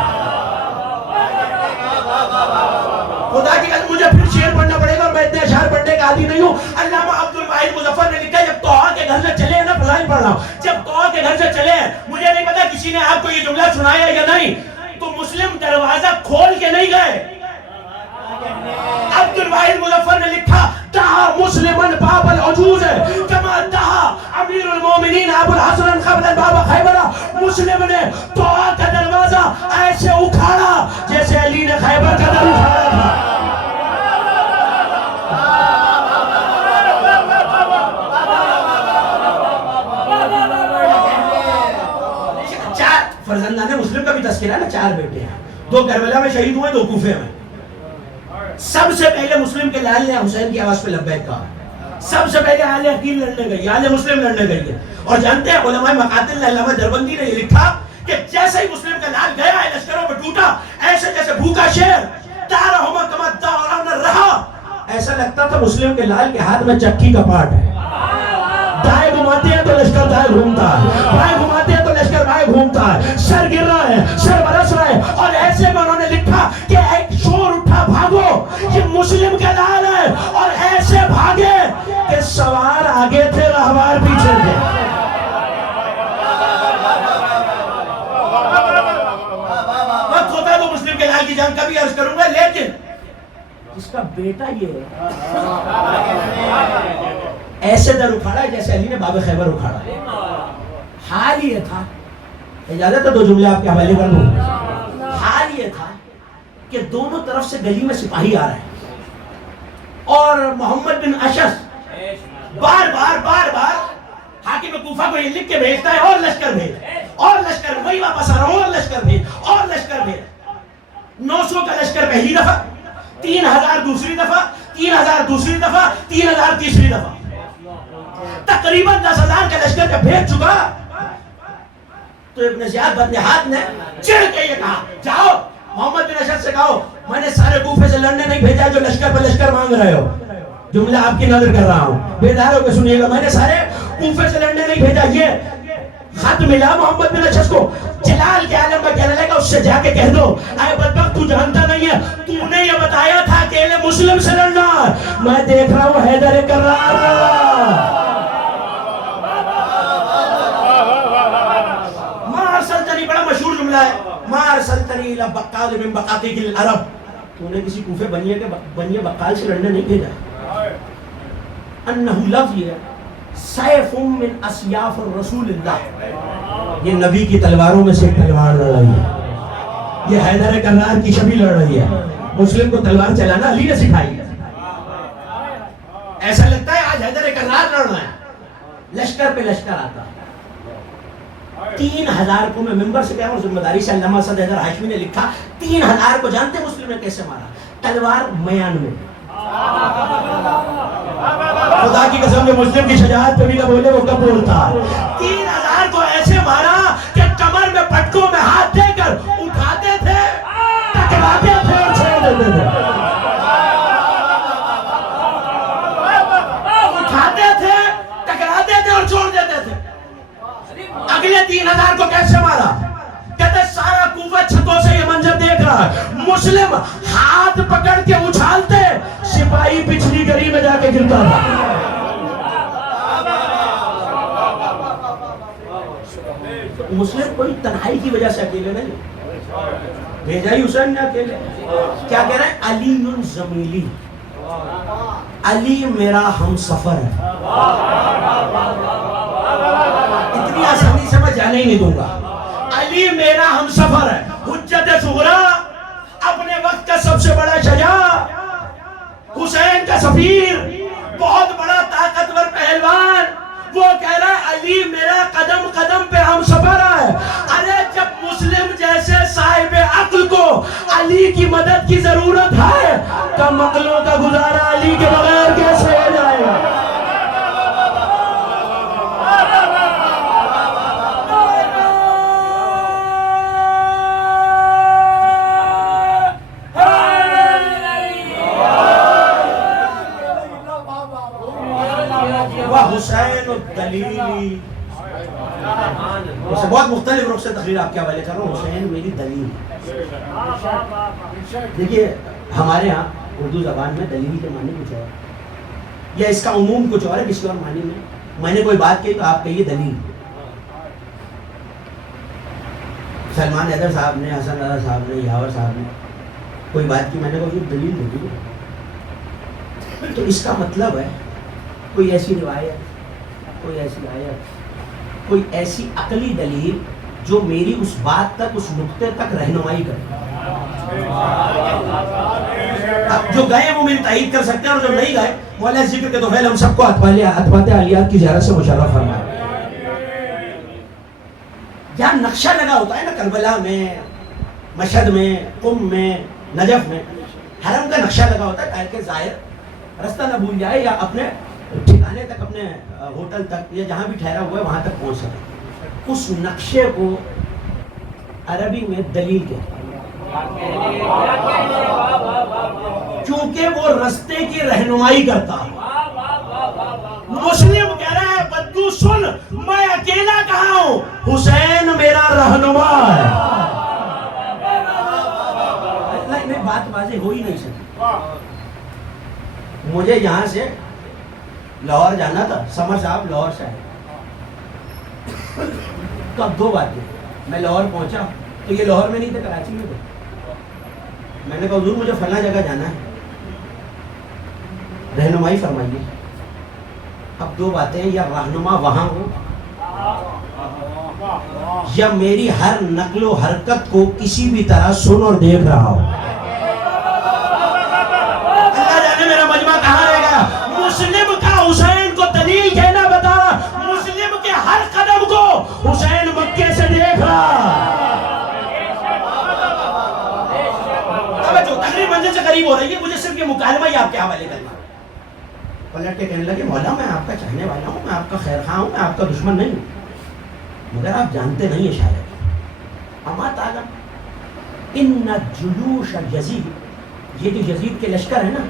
خدا کی قسم مجھے پھر شعر پڑھنا پڑے گا اور میں اتنے اشعار پڑھنے کا عادی نہیں ہوں. علامہ عبد الواحد مظفر نے لکھا ہے جب توحا کے گھر سے چلے نا، فضائل پڑھ رہا ہوں، جب توحا کے گھر سے چلے، مجھے نہیں پتا کسی نے آپ کو یہ جملہ سنایا یا نہیں، تو مسلم دروازہ کھول کے نہیں گئے. عبد الواحد مظفر نے لکھا دعا مسلمن باب العجوز کما دعا امیر المومنین ابو الحسن قبل باب خیبر. مسلم نے توحا کا دروازہ ایسے اکھاڑا جیسے علی نے خیبر کا در اکھاڑا تھا. فرزندان مسلم کا بھی تذکرہ ہے نا، 4 بیٹے ہیں، 2 کربلا میں شہید ہوئے، 2 کوفے میں. سب سے پہلے مسلم کے لال نے حسین کی آواز پہ لبیک کہا. سب سے پہلے آل عقیل لڑنے گئی، آل مسلم لڑنے گئی ہے. اور جانتے ہیں علماء مقاتل نے، علامہ دربندی نے یہ لکھا کہ جیسے ہی مسلم کا لال گیا ہے لشکروں پہ ٹوٹا، ایسے جیسے بھوکا شیر دارہما کما دارنا رہا، ایسا لگتا تھا مسلم کے لال کے ہاتھ میں چکی کا پاٹ ہے. دائیں گھماتے ہیں تو لشکر دائیں گھومتا ہے، بائیں گھماتے ہیں تو لشکر بائیں گھومتا ہے. سر گر رہا ہے، سر برس رہا ہے. اور ایسے میں انہوں نے لکھا کہ ایک شور اٹھا بھاگو، یہ مسلم کا لال ہے. اور ایسے بھاگے کہ سوار آگے تھے، رہوار پیچھے تھے. وقت ہوتا ہے تو مسلم کے لال کی جان کا بھی عرض کروں گا، لیکن اس کا بیٹا یہ ہے ایسے در اکھاڑا جیسے علی نے باب خیبر اکھاڑا. حال یہ تھا، اجازت ہے 2 جملے آپ کے حوالے کر دوں. حال یہ تھا کہ دونوں طرف سے گلی میں سپاہی آ رہے ہیں اور محمد بن اشعث بار بار حاکم کوفہ کو یہ لکھ کے بھیجتا ہے اور لشکر بھیج، اور لشکر، وہی واپس آ رہا ہوں، اور لشکر بھیج، اور لشکر بھیج. 900 کا لشکر پہلی دفعہ، 3000 دوسری دفعہ، 3000 دوسری دفعہ، 3000 تیسری دفعہ، تقریباً 10,000 کا لشکر جب بھیج چکا تو ابن زیاد بدنہاد نے چڑھ کے یہ کہا جاؤ محمد بن اشعث سے کہو میں نے سارے کوفے سے لڑنے نہیں بھیجا جو لشکر پر لشکر مانگ رہے ہو. جملہ آپ کی نظر کر رہا ہوں، بیدار ہو کے سنیے گا. میں نے سارے کوفے سے لڑنے نہیں بھیجا. یہ خط ملا محمد بن اشعث کو، جلال کے عالم میں کہنے لگا اس سے جا کے کہہ دو اے بدبخت تو جانتا نہیں ہے، تو نے یہ بتایا تھا اکیلے مسلم سے لڑنا، میں دیکھ رہا ہوں حیدر کرار. بڑا مشہور جملہ ہے، ما ارسلتنی الی بقال من بقاطیع العرب. تو نے کسی کوفے بنیے بقال سے لڑنے نہیں بھیجا. انہ لفظ یہ سیف من اسیاف الرسول اللہ، یہ نبی کی تلواروں میں سے ایک تلوار لڑ رہی ہے. یہ حیدر کرار کی شبیہ لڑ رہی ہے. مسلم کو تلوار چلانا علی نے سکھائی ہے. ایسا لگتا ہے آج حیدر کرار لڑنا ہے. لشکر پہ لشکر آتا. 3000 کو میں ممبر سے کہا ہوں ذمہ داری سے، علامہ اسد حیدر ہاشمی نے لکھا 3000 کو جانتے مسلم نے کیسے مارا؟ تلوار میان میں. خدا کی قسم جو مسلم کی شجاعت پہ بھی نہ بولے وہ کب بولتا. 3000 کو ایسے مارا کہ کمر میں پٹکوں میں ہاتھ دے کر اٹھاتے تھے، ٹکراتے تھے اور چھوڑ دیتے تھے. اٹھاتے تھے، ٹکراتے تھے اور چھوڑ دیتے تھے. اگلے 3000 کو کیسے مارا؟ کہتے سارا کوفہ چھتوں سے یہ منظر دیکھ رہا ہے، مسلم ہاتھ پکڑ کے اچھالتے، سپاہی پچھلی گلی میں جا کے گرتا تھا۔ مسلم کوئی تنہائی کی وجہ سے اکیلے نہیں، بھیجا ہی حسین نے اکیلے۔ کیا کہہ رہے ہیں؟ علی زمیلی، علی میرا ہم سفر ہے۔ اتنی آسانی سے میں جانے ہی نہیں دوں گا۔ علی میرا ہم سفر ہے، حجت صغریٰ، اپنے وقت کا سب سے بڑا شجاع، حسین کا سفیر، بہت بڑا طاقتور پہلوان، وہ کہہ رہا ہے علی میرا قدم قدم پہ ہم سفر ہے۔ ارے جب مسلم جیسے صاحب عقل کو علی کی مدد کی ضرورت ہے، کم عقلوں کا گزارا علی کے بغیر کیسے ہو جائے گا؟ حسین دلیلی، اسے بہت مختلف رخ سے تقریر آپ کے حوالے کر رہا ہوں۔ حسین میری دلیل ہے۔ دیکھیے ہمارے ہاں اردو زبان میں دلیل کے معنی کچھ اور، یا اس کا عموم کچھ اور ہے، کسی اور معنی میں نے کوئی بات کہی تو آپ کہیے دلیل۔ سلمان حیدر صاحب نے، حسن رضا صاحب نے، یاور صاحب نے کوئی بات کی، میں نے کہا دلیل دے دی، تو اس کا مطلب ہے کوئی ایسی روایت، کوئی ایسی آیت، کوئی ایسی عقلی دلیل جو میری اس بات تک، اس نقطے تک رہنمائی کرے۔ اب جو گئے وہ میری تائید کر سکتے ہیں، اور جو نہیں گئے وہ اللہ ذکر کے توفیل ہم سب کو اطباط عالیات کی زیارت سے مشرف فرمائے۔ جہاں نقشہ لگا ہوتا ہے نا، کربلا میں، مشہد میں، قم میں، نجف میں، حرم کا نقشہ لگا ہوتا ہے تاکہ ظاہر رستہ نہ بھول جائے، یا اپنے ٹھکانے تک، اپنے ہوٹل تک، یا جہاں بھی ٹھہرا ہوا ہے وہاں تک پہنچ سکے۔ اس نقشے کو عربی میں دلیل کہتے ہیں، کیونکہ وہ رستے کی رہنمائی کرتا ہے۔ مسلم کہہ رہا ہے بدو سن، میں اکیلا کہاں ہوں، حسین میرا رہنما ہے۔ نہیں، بات واضح ہو ہی نہیں سکتی۔ مجھے یہاں سے لاہور جانا تھا، سمر صاحب لاہور سے آئے، تو اب دو باتیں، میں لاہور پہنچا تو یہ لاہور میں نہیں تھے، کراچی میں تھے۔ میں نے کہا حضور مجھے فلاں جگہ جانا ہے، رہنمائی فرمائیے۔ اب دو باتیں، یا رہنما وہاں ہو، یا میری ہر نقل و حرکت کو کسی بھی طرح سن اور دیکھ رہا ہو۔ اللہ جانے میرا مجمع کہاں رہ گیا۔ مسلم کا حسین کو دلیل کہنا بتا، مسلم کے ہر قدم کو حسین مکے سے دیکھ رہا۔ جو تقریب منزل سے قریب ہو رہی ہے، مجھے صرف یہ مکالمہ ہی آپ کے حوالے کرنا۔ پلٹ کے کہنے لگے مولا میں آپ کا چاہنے والا ہوں، میں آپ کا خیر خواہ ہوں، میں آپ کا دشمن نہیں ہوں، مگر آپ جانتے نہیں ہیں شاید، اما تعلم ان جلوش یزید، یہ جو یزید کے لشکر ہے نا،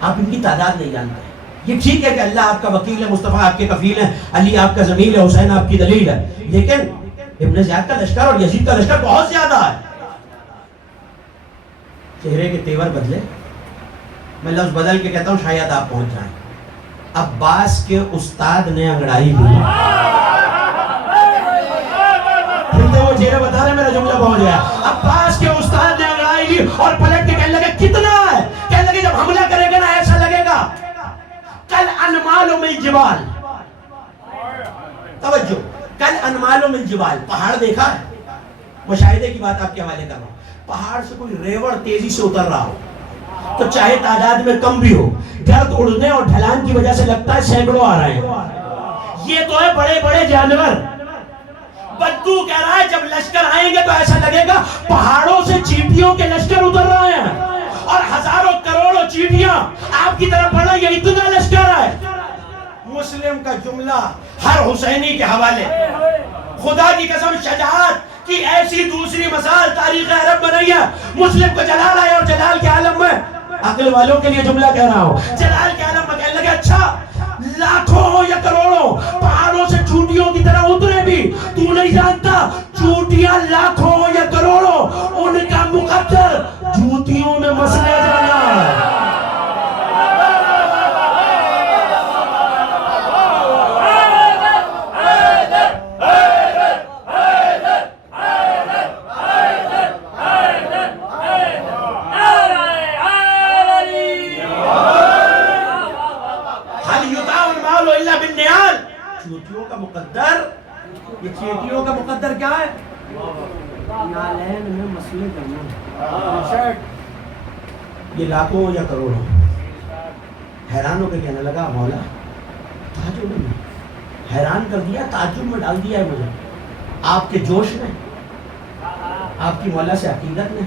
آپ ان کی تعداد نہیں جانتے۔ یہ ٹھیک ہے کہ اللہ آپ کا وکیل ہے، مصطفیٰ آپ کے کفیل ہیں، علی آپ کا ضمیل ہے، حسین آپ کی دلیل ہے، لیکن ابن زیاد کا لشکر اور یزید کا لشکر بہت زیادہ ہے۔ چہرے کے تیور بدلے، میں لفظ بدل کے کہتا ہوں شاید آپ پہنچ جائیں۔ عباس کے استاد نے انگڑائی دی، پھرتے وہ چہرے بتا رہے میرا جملہ پہنچ گیا۔ عباس کے استاد نے انگڑائی دی اور پلٹ کے کہنے لگے کتنا ہے، کہنے لگے جب حملہ کرے گا نا ایسا لگے گا کل انمال من جبال، توجہ، کل انمال من جبال، پہاڑ دیکھا ہے، مشاہدے کی بات آپ کے حوالے کر رہا ہوں، پہاڑ سے کوئی ریوڑ تیزی سے اتر رہا ہو تو چاہے تعداد میں کم بھی ہو، گرد اڑنے اور ڈھلان کی وجہ سے لگتا ہے سینکڑوں آ رہے ہیں۔ یہ تو ہے بڑے بڑے جانور۔ بدو کہہ رہا ہے جب لشکر آئیں گے تو ایسا لگے گا پہاڑوں سے چیٹیوں کے لشکر اتر رہے ہیں، اور ہزاروں کروڑوں چیٹیاں آپ کی طرف بڑھ رہی ہیں، اتنا لشکر ہے۔ مسلم کا جملہ ہر حسینی کے حوالے، خدا کی قسم شجاعت کی ایسی دوسری مثال تاریخ عرب بنائی ہے۔ مسلم کو جلال آئے اور جلال کے عالم میں، عقل والوں کے لیے جملہ کہہ رہا ہوں، جلال کے عالم میں کہنے لگے اچھا لاکھوں یا کروڑوں پہاڑوں سے چوٹیوں کی طرح اترے بھی تو نہیں جانتا چیٹیوں کا مقدر، یہ چیٹیوں کا مقدر کیا ہے؟ نالین میں مسئلے کرنا۔ یہ لاکھوں یا کروڑوں حیران ہو کے کہنے لگا مولا تعجب میں، حیران کر دیا، تعجب میں ڈال دیا ہے مجھے، آپ کے جوش میں، آپ کی مولا سے عقیدت میں،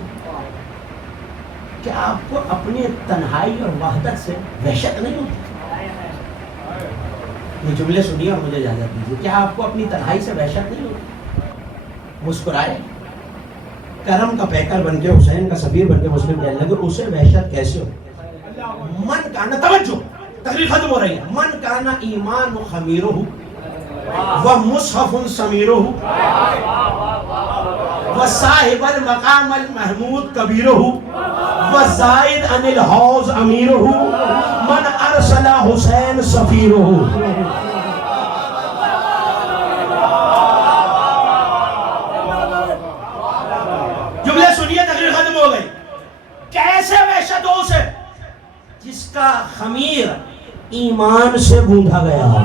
کہ آپ کو اپنی تنہائی اور وحدت سے وحشت نہیں ہوتی؟ یہ جملے سنیے اور مجھے اجازت دیجیے، کیا آپ کو اپنی تنہائی سے وحشت نہیں ہوتی؟ مسکرائے، کرم کا پیکر بن کے، حسین کا سفیر بن کے مسلم کہنے لگے اسے وحشت کیسے ہو؟ من کانا، توجہ تقریر ختم ہو رہی ہے، من کانا ایمان و خمیرہ و مصحف سمیرہ و صاحب المقام المحمود کبیرہ و زائد عن الحوض امیرہ من ارسل حسین سفیرہ۔ جملے سنیے، تقریر ختم ہو گئی۔ کیسے وحشت ہو اسے جس کا خمیر ایمان سے گوندھا گیا ہو۔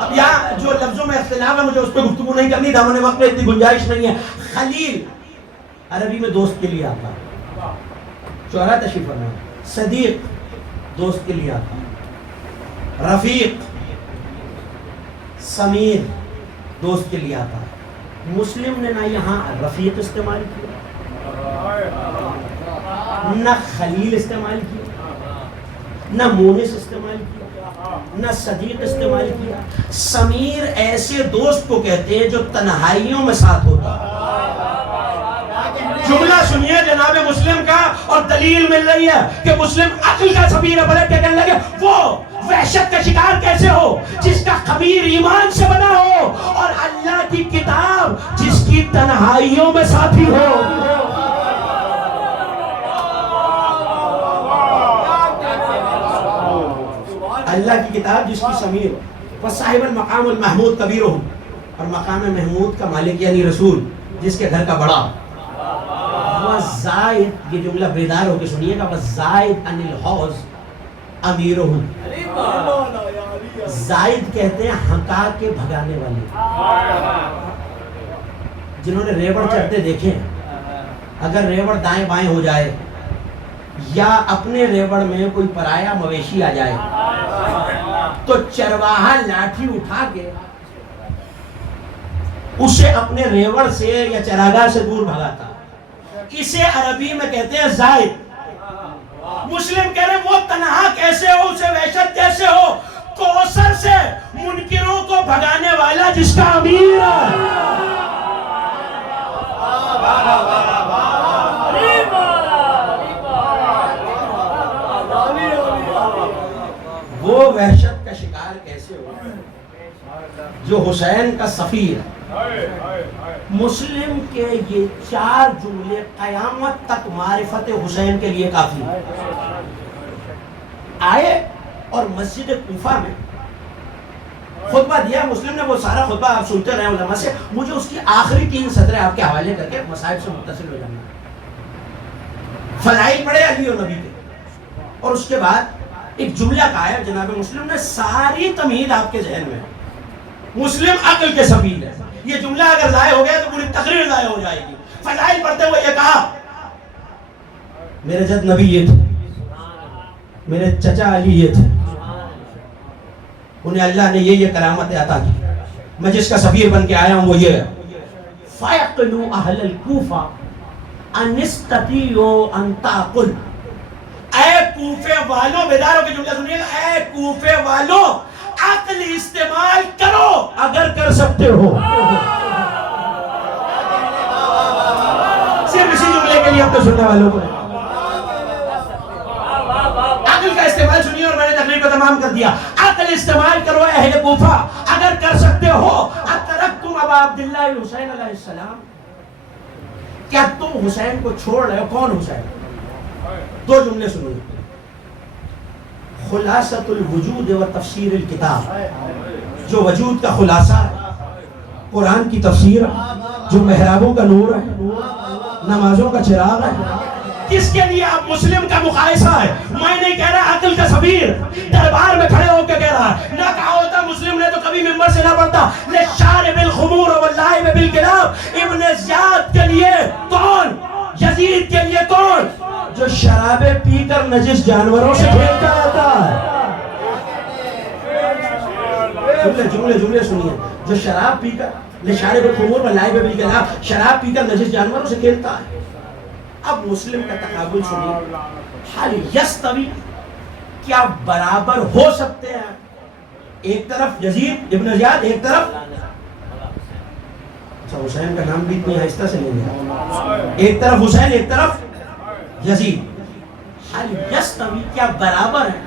اب یہاں جو لفظوں میں اختلاف ہے مجھے اس پہ گفتگو نہیں کرنی، دامن وقت میں اتنی گنجائش نہیں ہے۔ خلیل عربی میں دوست کے لیے آتا ہے، شعراء تشریف فرمائیں، صدیق دوست کے لیے آتا ہے، رفیق سمیر دوست کے لیے آتا ہے۔ مسلم نے نہ یہاں رفیق استعمال کیا، نہ خلیل استعمال کیا، نہ مونس استعمال کیا، نہ صدیق استعمال کیا۔ سمیر ایسے دوست کو کہتے ہیں جو تنہائیوں میں ساتھ ہوتا ہے۔ جملہ سنیے جناب مسلم کا، اور دلیل مل رہی ہے کہ مسلم عقل کا سفیر ہے۔ بلے کہنے لگے وہ وحشت کا شکار کیسے ہو جس کا خمیر ایمان سے بنا ہو، اور اللہ کی کتاب جس کی تنہائیوں میں ساتھی ہو۔ اللہ کی کتاب جس کی سمیر ہو، وصاحب المقام المحمود کبیر ہو، اور مقام محمود کا مالک یعنی رسول جس کے گھر کا بڑا، وزائد، یہ جملہ بیدار ہو کے سنیے گا، وزائد عن الحوض امیر ہو۔ زائد کہتے ہیں ہنکا کے بھگانے والے، جنہوں نے ریوڑ چڑھتے دیکھے ہیں، اگر ریوڑ دائیں بائیں ہو جائے یا اپنے ریوڑ میں کوئی پرایا مویشی آ جائے تو چرواہا لاٹھی اٹھا کے اسے اپنے ریوڑ سے یا چراگاہ سے دور بھگاتا۔ اسے عربی میں کہتے ہیں زائد۔ مسلم کہہ رہے وہ تنہا کیسے ہو، اسے وحشت کیسے ہو، کوثر سے منکروں کو بھگانے والا جس کا امیر ہے۔ وہ وحشت کا شکار کیسے ہو جو حسین کا سفیر ہے۔ مسلم کے یہ چار جملے قیامت تک معرفت حسین کے لیے کافی ہیں۔ آئے اور مسجد کوفہ میں خطبہ دیا مسلم نے، وہ سارا خطبہ آپ سنتے رہے علماء سے، مجھے اس کی آخری 3 سطریں آپ کے حوالے کر کے مصائب سے متصل ہو جانا۔ فضائل پڑھے علی اور نبی کے، اور اس کے بعد ایک جملہ کہا ہے جناب مسلم نے، ساری تمہید آپ کے ذہن میں ہے، مسلم عقل کے سفیر ہے۔ یہ جملہ اگر ضائع ہو گیا تو پوری تقریر ضائع ہو جائے گی۔ فضائل پڑھتے ہوئے یہ کہا، میرے جد نبی یہ تھے، میرے چچا علی یہ تھے، انہیں اللہ نے یہ کرامت عطا کی، میں جس کا سفیر بن کے آیا ہوں وہ یہ ہے۔ فَيَقْلُوا أَهْلَ الْكُوفَةِ أَنِ اسْتَطِيعُوا أَن تَعْقِلُوا، اے کوفے والوں، بیداروں کے جملے سنیے گا، اے کوفے والوں عقل استعمال کرو اگر کر سکتے ہو۔ صرف اسی جملے کے لیے اپنے سننے والوں کو عقل کا استعمال سنیے، اور میں نے تقریر کو تمام کر دیا۔ عقل استعمال کرو اہل کوفہ اگر کر سکتے ہو۔ اترکتم ابا عبداللہ حسین علیہ السلام، کیا تم حسین کو چھوڑ رہے ہو؟ کون حسین؟ 2 جملے سنیے، خلاصۃ الوجود و تفسیر الکتاب، جو وجود کا خلاصہ ہے، قرآن کی تفسیر، جو محرابوں کا نور ہے، نمازوں کا چراغ ہے، کس کے لیے اب مسلم کا مقایسہ ہے؟ میں نہیں کہہ رہا عقل کا سفیر دربار میں کھڑے ہو کے کہہ رہا ہے، نہ کہا ہوتا مسلم نے تو کبھی ممبر سے نہ پڑھتا للشارب الخمور واللائب بالکلاب۔ ابن زیاد کے لیے کون؟ یزید کے لیے کون؟ جو شرابیں پی کر نجس جانوروں سے کھیلتا رہتا ہے۔ جملے سنیے، جو شراب پی کر للشارب الخمور واللائب بالکلاب، شراب پی کر نجس جانوروں سے کھیلتا ہے۔ اب مسلم کا تقابل سنیے، حل یستوی، کیا برابر ہو سکتے ہیں؟ ایک طرف یزید ابن زیاد، ایک طرف اچھا حسین کا نام بھی اتنی آہستہ سے لے لیا، ایک طرف حسین ایک طرف یزید، حل یستوی، کیا برابر ہے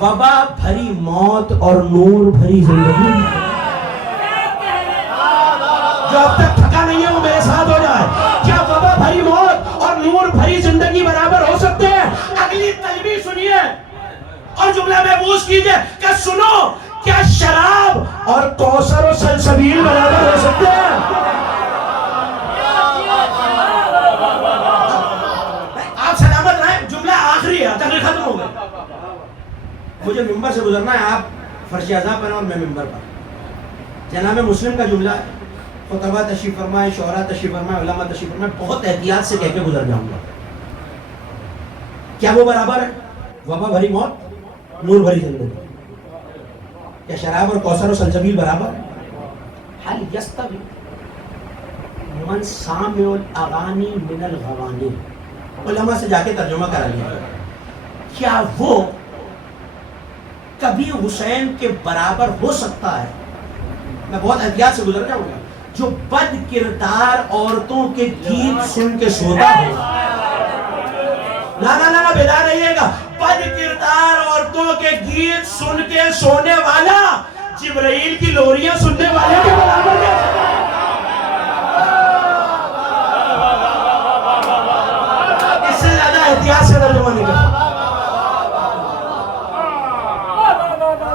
وبا بھری موت اور نور بھری زندگی؟ جو اب تک تھکا نہیں ہے وہ میرے ساتھ ہو جائے، کیا وبا بھری موت اور نور بھری زندگی برابر ہو سکتے ہیں؟ اگلی تلبی سنیے اور جملہ محفوظ کیجئے کہ سنو، کیا شراب اور کوثر و سلسبیل برابر ہو سکتے ہیں؟ آپ سلامت رہیں، جملہ آخری ہے، تقریر ختم ہو گئی۔ مجھے ممبر سے گزرنا ہے، آپ فرش اعضاء پر اور میں ممبر پر۔ جناب مسلم کا جملہ ہے، خطبہ تشریف فرمائے، شعراء تشریف فرمائے، علماء تشریف فرمائے، بہت احتیاط سے کہہ کے گزر جاؤں گا۔ کیا وہ برابر ہے؟ وبا بھری موت، نور بھری زندگی؟ کیا شراب اور کوثر و سلسبیل برابر ہے؟ حل یستوی من سامع الاغانی من الغوانی، علماء سے جا کے ترجمہ کرا لیا، کیا وہ کبھی حسین کے برابر ہو سکتا ہے؟ میں بہت احتیاط سے گزر جاؤں گا۔ جو بد کردار عورتوں کے گیت سن کے سوتا ہے، نا بیدار رہیے گا، بد کردار عورتوں کے گیت سن کے سونے والا جبرائیل کی لوریاں سننے والے کے برابر ہے۔ اس سے زیادہ احتیاط سے ترجمہ نہیں کر سکتا۔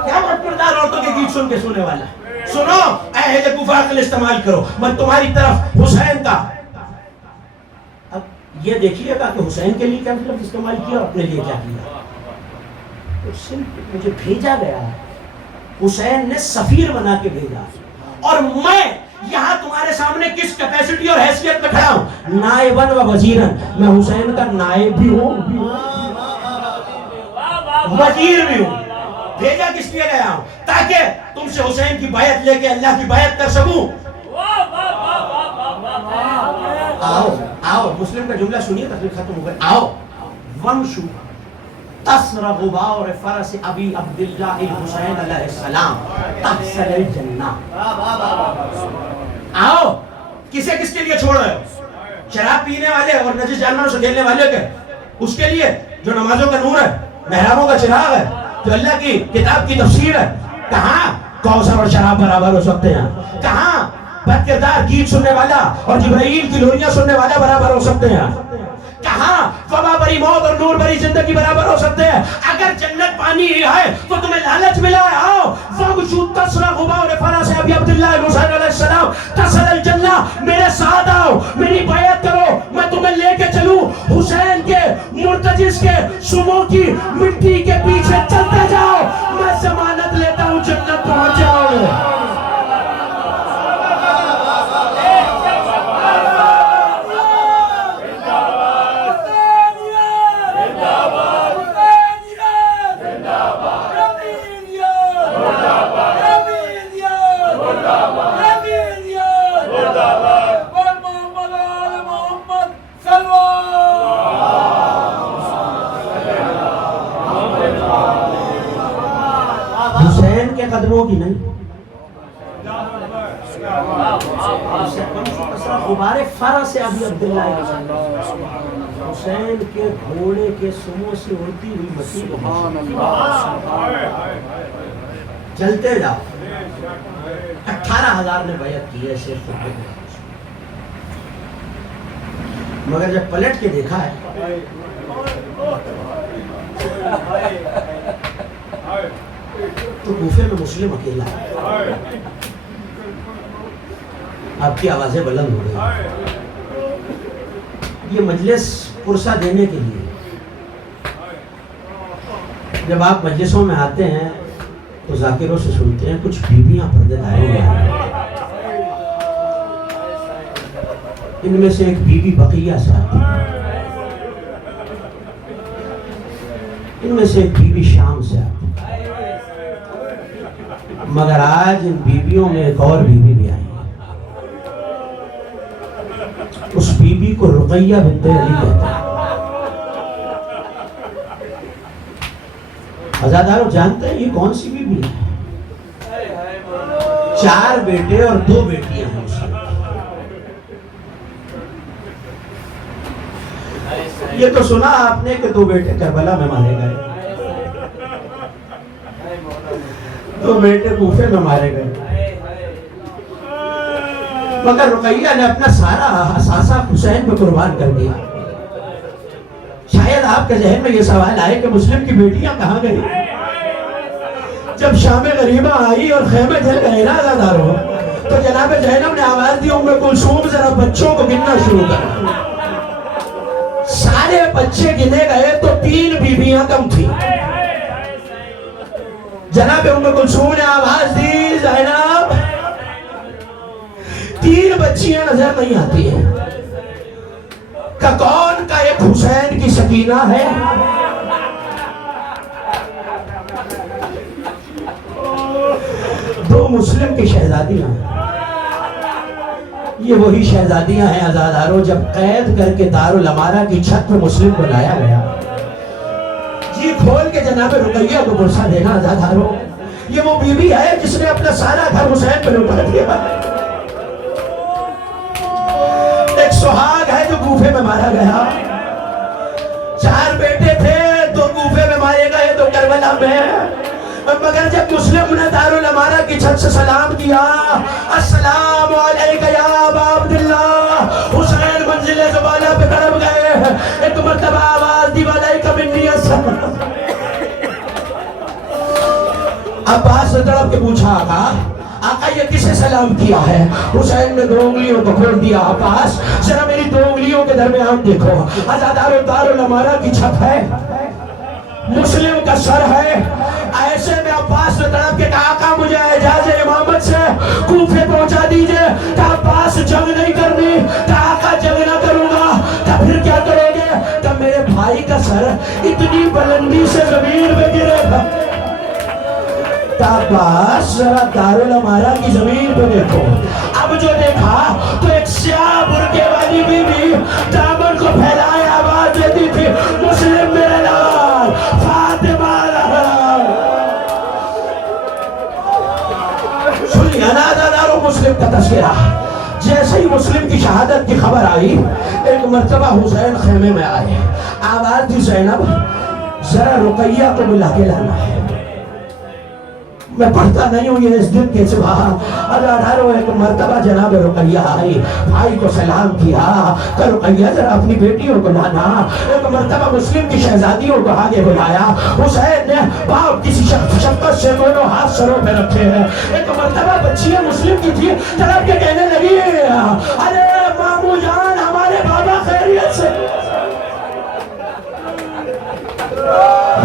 کیا بد کردار عورتوں کے گیت سن کے سونے والا؟ سنو اے اہل کوفہ، عقل استعمال کرو، میں تمہاری طرف حسین کا، اب یہ دیکھیے گا کہ حسین کے لیے کیا لفظ استعمال کیا اور اپنے لیے کیا کیا۔ مجھے بھیجا گیا ہے، حسین نے سفیر بنا کے بھیجا، اور میں یہاں تمہارے سامنے کس کیپیسٹی اور حیثیت میں کھڑا ہوں؟ نائباً و وزیراً، میں حسین کا نائب بھی ہوں، وزیر بھی ہوں۔ بھیجا کس لیے گیا ہوں؟ تاکہ تم سے حسین کی بیعت لے کے اللہ کی بیعت کر سکوں۔ آؤ مسلم کا جملہ سنیے، تقریر ختم ہو گئی۔ آؤ ومشو تسر غبار فرس ابی عبداللہ الحسین علیہ السلام تحصل الجنہ۔ آؤ، کسے کس کے لیے چھوڑ رہے ہو؟ شراب پینے والے اور نجس جانوروں سے کھیلنے والے کے؟ اس کے لیے جو نمازوں کا نور ہے، محرابوں کا چراغ ہے، جو اللہ کی کتاب کی تفسیر ہے؟ کہاں کوثر اور شراب برابر ہو سکتے ہیں؟ کہاں بد کردار گیت سننے والا اور جبرائیل کی لوریاں سننے والا برابر ہو سکتے ہیں؟ کہاں وبا بھری موت اور نور بھری زندگی برابر ہو سکتے ہیں؟ اگر جنت پانی ہی ہے تو تمہیں لالچ ملا ہے، آؤ وَغْشُوا تَسْرَ غُبَارِ فَرَسِ أَبِي عَبْدِ اللَّهِ الْحُسَيْنِ علیہ السلام تَصَلَ الْجَنَّةِ، میرے ساتھ آؤ، میری بیعت کرو، میں تمہیں لے کے چلوں حسین کے مرتجز کے سموں کی مٹی کے پیچھے چلتے جاؤ، میں ضمانت لیتا ہوں جنت پہنچ جاؤ گے۔ حسین کے قدموں کی نہیں، غبار فرا سے ابھی عبداللہ حسین کے گھوڑے کے سموں سے اڑتی ہوئی مسیح چلتے جاؤ۔ 18,000 نے بیعت کی ہے صرف، مگر جب پلٹ کے دیکھا ہے تو کوفے میں مسلم اکیلا ہے۔ آپ کی آوازیں بلند ہو گئی، یہ مجلس پرسہ دینے کے لیے جب آپ مجلسوں میں آتے ہیں تو ذاکروں سے سنتے ہیں کچھ بیویاں پردے داروں میں آئی ہیں۔ ان میں سے ایک بیوی بقیہ سے آتی ہے، ان میں سے ایک بیوی شام سے آتی ہے، مگر آج ان بیویوں میں ایک اور بیوی بھی آئی ہے۔ اس بیوی کو رقیہ بنت علی کہتے ہیں۔ عزادارو جانتے ہیں یہ کون سی بیوی ہے؟ 4 بیٹے اور 2 بیٹیاں ہیں اس میں۔ یہ تو سنا آپ نے کہ 2 بیٹے کربلا میں مارے گئے، 2 بیٹے کوفے میں مارے گئے، مگر رقیہ نے اپنا سارا اثاثہ حسین پہ قربان کر دیا۔ شاید آپ کے ذہن میں یہ سوال آئے کہ مسلم کی بیٹیاں کہاں گئی؟ جب شام غریبہ آئی اور خیمے جل گئے نا عزادارو، تو جناب زینب نے آواز دی ام کلثوم ذرا بچوں کو گننا شروع کر۔ سارے بچے گنے گئے تو 3 بیویاں کم تھی۔ جناب ام کلثوم نے آواز دی زینب 3 بچیاں نظر نہیں آتی ہیں، کون کا ایک حسین کی سکینہ ہے؟ دو مسلم کی شہزادیاں ہیں، یہ وہی شہزادیاں ہیں عزادارو جب قید کر کے دارالامارہ کی چھت پہ مسلم کو لایا گیا۔ جی کھول کے جناب رقیہ کو پرسہ دینا عزادارو، یہ وہ بیوی ہے جس نے اپنا سارا گھر حسین پہ لوٹا دیا۔ ایک سہاگ ہے جو کوفے میں مارا گیا، 4 بیٹے تھے، 2 کوفے میں مارے گئے، 2 کربلا میں، مگر جب مسلم نے دارالامارہ کی چھت سے سلام کیا، السلام علیکہ یا ابا عبداللہ، حسین منزل زبالہ پہ تڑپ گئے۔ ایک مرتبہ آواز دی وعلیکہ منی السلام۔ عباس نے تڑپ کے پوچھا آقا یہ کسے سلام کیا ہے؟ حسین نے 2 انگلیوں کو کھول دیا۔ عباس ذرا میری 2 انگلیوں کے درمیان دیکھو، عزادارو دارالامارہ کی چھت ہے، مسلم کا سر ہے۔ ایسے میں عباس نے تڑپ کے کہا آقا مجھے اعجاز امامت سے کوفے پہنچا دیجئے۔ کہا عباس جنگ نہیں کرنی۔ کہا آقا جنگ نہ کروں گا۔ کہا پھر کیا کرو گے؟ کہا میرے بھائی کا سر اتنی بلندی سے زمین میں گرے گا۔ کہا عباس ذرا دارالامارہ کی زمین پہ دیکھو۔ اب جو دیکھا تو ایک سیاہ برقعے والی بیوی دامن کو پھیلائے آواز دیتی تھی مسلم میرے لال، فاطمہ لال۔ سنیے نا عزادارو مسلم کا تذکرہ، جیسے ہی مسلم کی شہادت کی خبر آئی، ایک مرتبہ حسین خیمے میں آئے، آواز دی زینب ذرا رقیہ کو بلا کے لانا ہے۔ میں پڑھتا نہیں ہوں یہ اس دن کے صبح، عزادارو ایک مرتبہ جناب رقیہ آئی، بھائی کو سلام کیا کہ رقیہ ذرا اپنی بیٹیوں کو لانا۔ ایک مرتبہ مسلم کی شہزادیوں کو آگے بلایا، حسین نے باپ کسی شفقت سے 2 ہاتھ سروں پہ رکھے ہیں۔ ایک مرتبہ بچیاں مسلم کی تھی، طرف کے کہنے لگی ارے مامو جان ہمارے بابا خیریت سے۔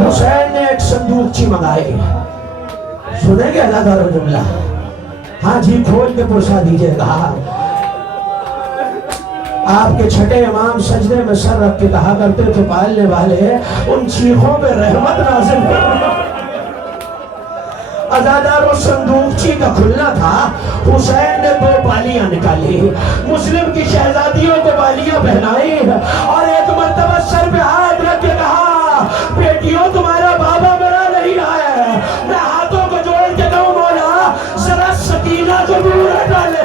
حسین نے ایک صندوقچی منگائی، سنیں گے عزادارو جملہ؟ ہاں جی کھول کے پرسہ دیجئے گا۔ آپ کے چھٹے امام سجدے میں سر رکھ کے کہا کرتے تھے پالنے والے ان چیخوں پہ رحمت نازل کرنا۔ عزادارو صندوقچی کا کھلنا تھا، حسین نے 2 بالیاں نکالی، مسلم کی شہزادیوں کو بالیاں پہنائی اور ایک مرتبہ سر پہ ہاتھ رکھ کے کہا بیٹیوں تمہارا بابا مرا نہیں ہے۔ میں ہاتھوں کو جوڑ کے کہوں مولا ذرا سکینہ کو دور ہٹا لے۔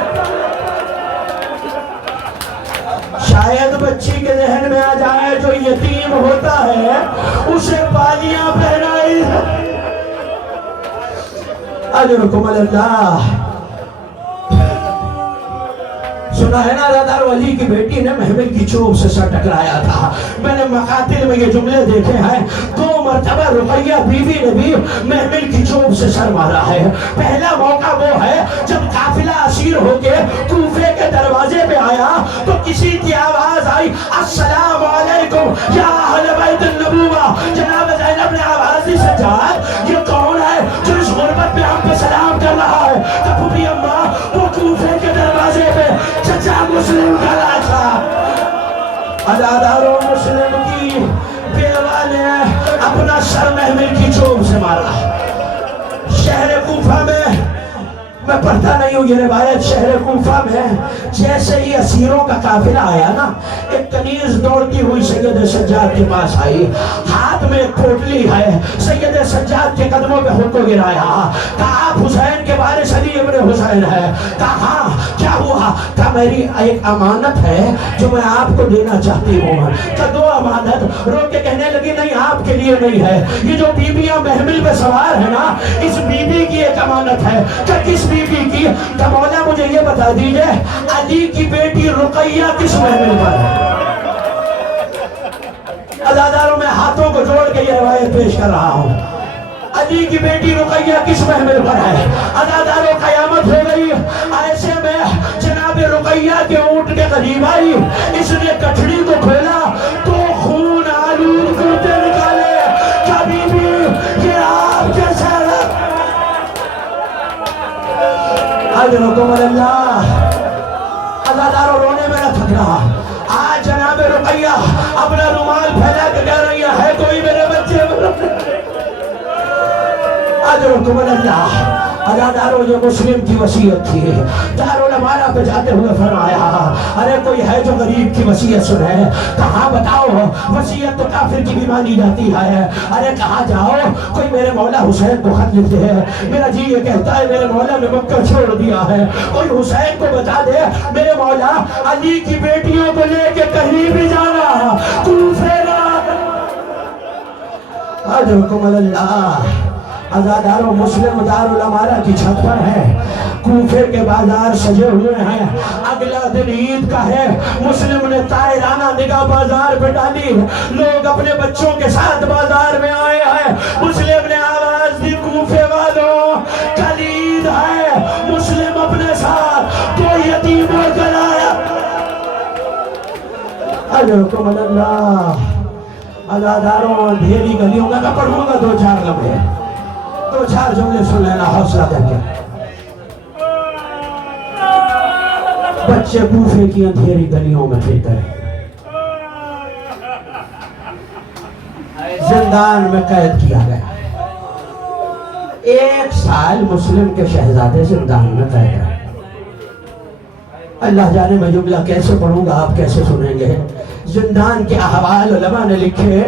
شاید بچی کے ذہن میں آ جائے جو یتیم ہوتا ہے اسے بالیاں پہنائی۔ اجرکم اللہ۔ سنا ہے نا عزادارو علی کی بیٹی نے محمل کی چوب سے سر ٹکرایا تھا۔ میں نے مقاتل میں یہ جملے دیکھے ہیں، 2 مرتبہ رقیہ بیوی نے بھی محمل کی چوب سے سر مارا ہے۔ پہلا موقع وہ ہے جب قافلہ اسیر ہو کے کوفے کے دروازے پہ آیا تو کسی کی آواز آئی السلام علیکم یا اہل بیت النبوہ. جناب زینب نے آواز دی سجاد یہ کون ہے جو اس غربت پہ ہم پہ سلام کر رہا ہے؟ تو پھوپھی اماں وہ کوفے کے دروازے پہ چچا مسلم کھڑا تھا. عزاداروں مسلم کی بیوہ نے اپنا سر محمل کی چوب سے مارا. شہر کوفہ میں پڑھتا نہیں ہوں یہ روایت. شہر کوفہ میں جیسے ہی اسیروں کا قافلہ آیا نا ایک کنیز دوڑتی ہوئی سید سجاد کے پاس آئی. ہاتھ میں ایک پوٹلی ہے. سید سجاد کے قدموں پہ خود کو گرایا. کہا آپ حسین کے وارث علی ابن حسین ہے. کہا ہاں کیا ہوا؟ کہا میری ایک امانت ہے جو میں آپ کو دینا چاہتی ہوں. کہا دو امانت. رو کے کہنے لگی نہیں آپ کے لیے نہیں ہے. یہ جو بیویاں محمل پہ سوار ہے نا اس بیوی کی ایک امانت ہے. کہ کس بیوی کی؟ کہ مولا مجھے یہ بتا دیجئے علی کی بیٹی رقیہ کس محمل پر ہے؟ عزاداروں میں ہاتھوں کو جوڑ کے یہ روایت پیش کر رہا ہوں. علی کی بیٹی رقیہ کس محمل پر ہے؟ عزاداروں قیامت ہو گئی. ایسے میں جناب رقیہ کے اونٹ کے قریب آئی. اس نے کٹھڑی کو کھولا تو خون آلود کرتے نکالے. کبھی بھی یہ آپ کے ساتھ حضرتم اللہ. عزاداروں رونے میں نہ تھک رہا. آج جناب رقیہ اپنا رومال پھیلا کے کہہ رہی ہے کوئی میرے بچے حضرتم اللہ. عزاداروں یہ مسلم کی وصیت تھی. دارالامانہ پہ جاتے ہوئے فرمایا ارے کوئی ہے جو غریب کی وصیت سنے؟ کہاں بتاؤ. وصیت تو کافر کی بھی مانی جاتی ہے. ارے کہاں جاؤ کوئی میرے مولا حسین کو خط لکھ دے. میرا جی یہ کہتا ہے میرے مولا نے مکہ چھوڑ دیا ہے. کوئی حسین کو بتا دے میرے مولا علی کی بیٹیوں کو لے کے کہیں بھی جانا کوفے نہ. حضرتم اللہ. عزاداروں مسلم دارالامانہ کی چھت پر ہے. کوفے کے بازار سجے ہوئے ہیں. اگلا دن عید کا ہے. مسلم نے طائرانہ نگاہ بازار پہ ڈالی. لوگ اپنے بچوں کے ساتھ بازار میں آئے ہیں. مسلم نے آواز دی کوفے والوں کل عید ہے. مسلم اپنے ساتھ دو یتیموں کو لایا. حضرتم اللہ. عزاداروں اندھیری گلیوں میں میں پڑھوں گا دو چار لمحے. دو چار جملے سن لینا حوصلہ کر کے. بچے کوفے کی اندھیری گلیوں میں پھرتے ہیں. زندان میں قید کیا گیا. 1 سال مسلم کے شہزادے زندان میں قید رہے. اللہ جانے میں جملہ کیسے پڑھوں گا آپ کیسے سنیں گے. زندان کے احوال علماء نے لکھے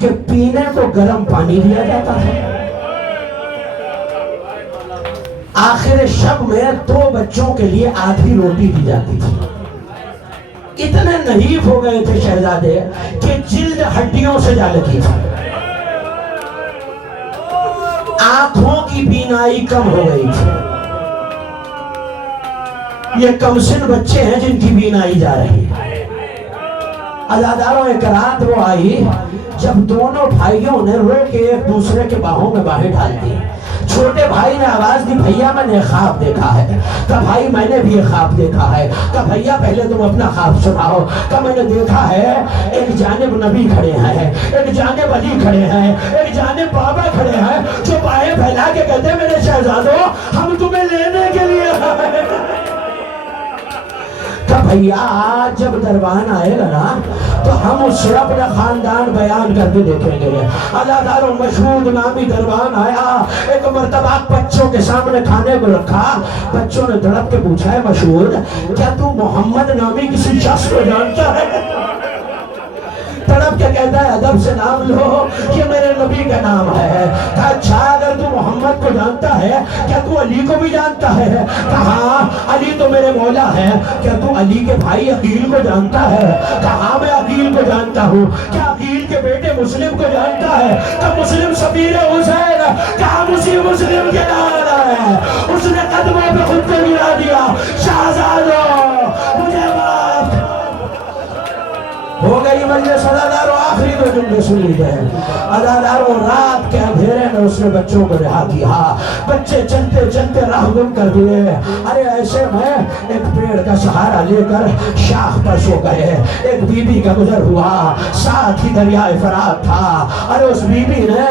کہ پینے کو گرم پانی دیا جاتا تھا. آخر شب میں 2 بچوں کے لیے آدھی روٹی دی جاتی تھی. اتنے نحیف ہو گئے تھے شہزادے کہ جلد ہڈیوں سے جا لگی تھی. آنکھوں کی بینائی کم ہو گئی تھی. یہ کم سن بچے ہیں جن کی بینائی جا رہی ہے. عزاداروں ایک رات وہ آئی جب دونوں بھائیوں نے رو کے ایک دوسرے کے باہوں میں باہیں ڈال دی. چھوٹے بھائی نے آواز دی بھیا میں نے خواب دیکھا ہے. کہا بھائی میں نے بھی یہ خواب دیکھا ہے. کہا بھیا پہلے تم اپنا خواب سناؤ. کہا میں نے دیکھا ہے ایک جانب نبی کھڑے ہیں, ایک جانب علی کھڑے ہیں, ایک جانب بابا کھڑے ہیں جو باہیں پھیلا کے کہتے ہیں میرے شہزادوں ہم تمہیں لینے کے لیے آئے. کہ بھیا آج جب دربان آئے گا نا تو ہم اس سے اپنا خاندان بیان کر کے دیکھیں گے. عزاداروں مشہود نامی دربان آیا. ایک مرتبہ بچوں کے سامنے کھانے کو رکھا. بچوں نے تڑپ کے پوچھا ہے مشہود کیا تو محمد نامی کسی شخص کو جانتا ہے؟ تڑپ کے کہتا ہے ادب سے نام لو یہ میرے نبی کا نام ہے. کہا اچھا اگر تو محمد کو جانتا ہے کیا تو علی کو بھی جانتا ہے؟ کہا علی تو میرے مولا ہے. کیا تو علی کے بھائی عقیل کو جانتا ہے؟ کہا میں عقیل کو جانتا ہوں. کیا عقیل کے بیٹے مسلم کو جانتا ہے؟ کہ مسلم سفیر حسین. کہا مسلم کے نام ہے. اس نے قدموں پہ خود کو گرا دیا. شہزادوں مجھے معاف ہو گئی گئی مجلس عزاداروں آخری دو جملے سن لیجئے عزاداروں رات کے اندھیرے میں اس نے بچوں کو رہا کیا بچے چلتے چلتے راہ گم کر دیے ارے ایسے میں ایک پیڑ کا سہارا لے کر شاخ پر سو گئے ایک بی بی کا گزر ہوا ساتھ ہی دریائے فرات تھا ارے اس بی بی نے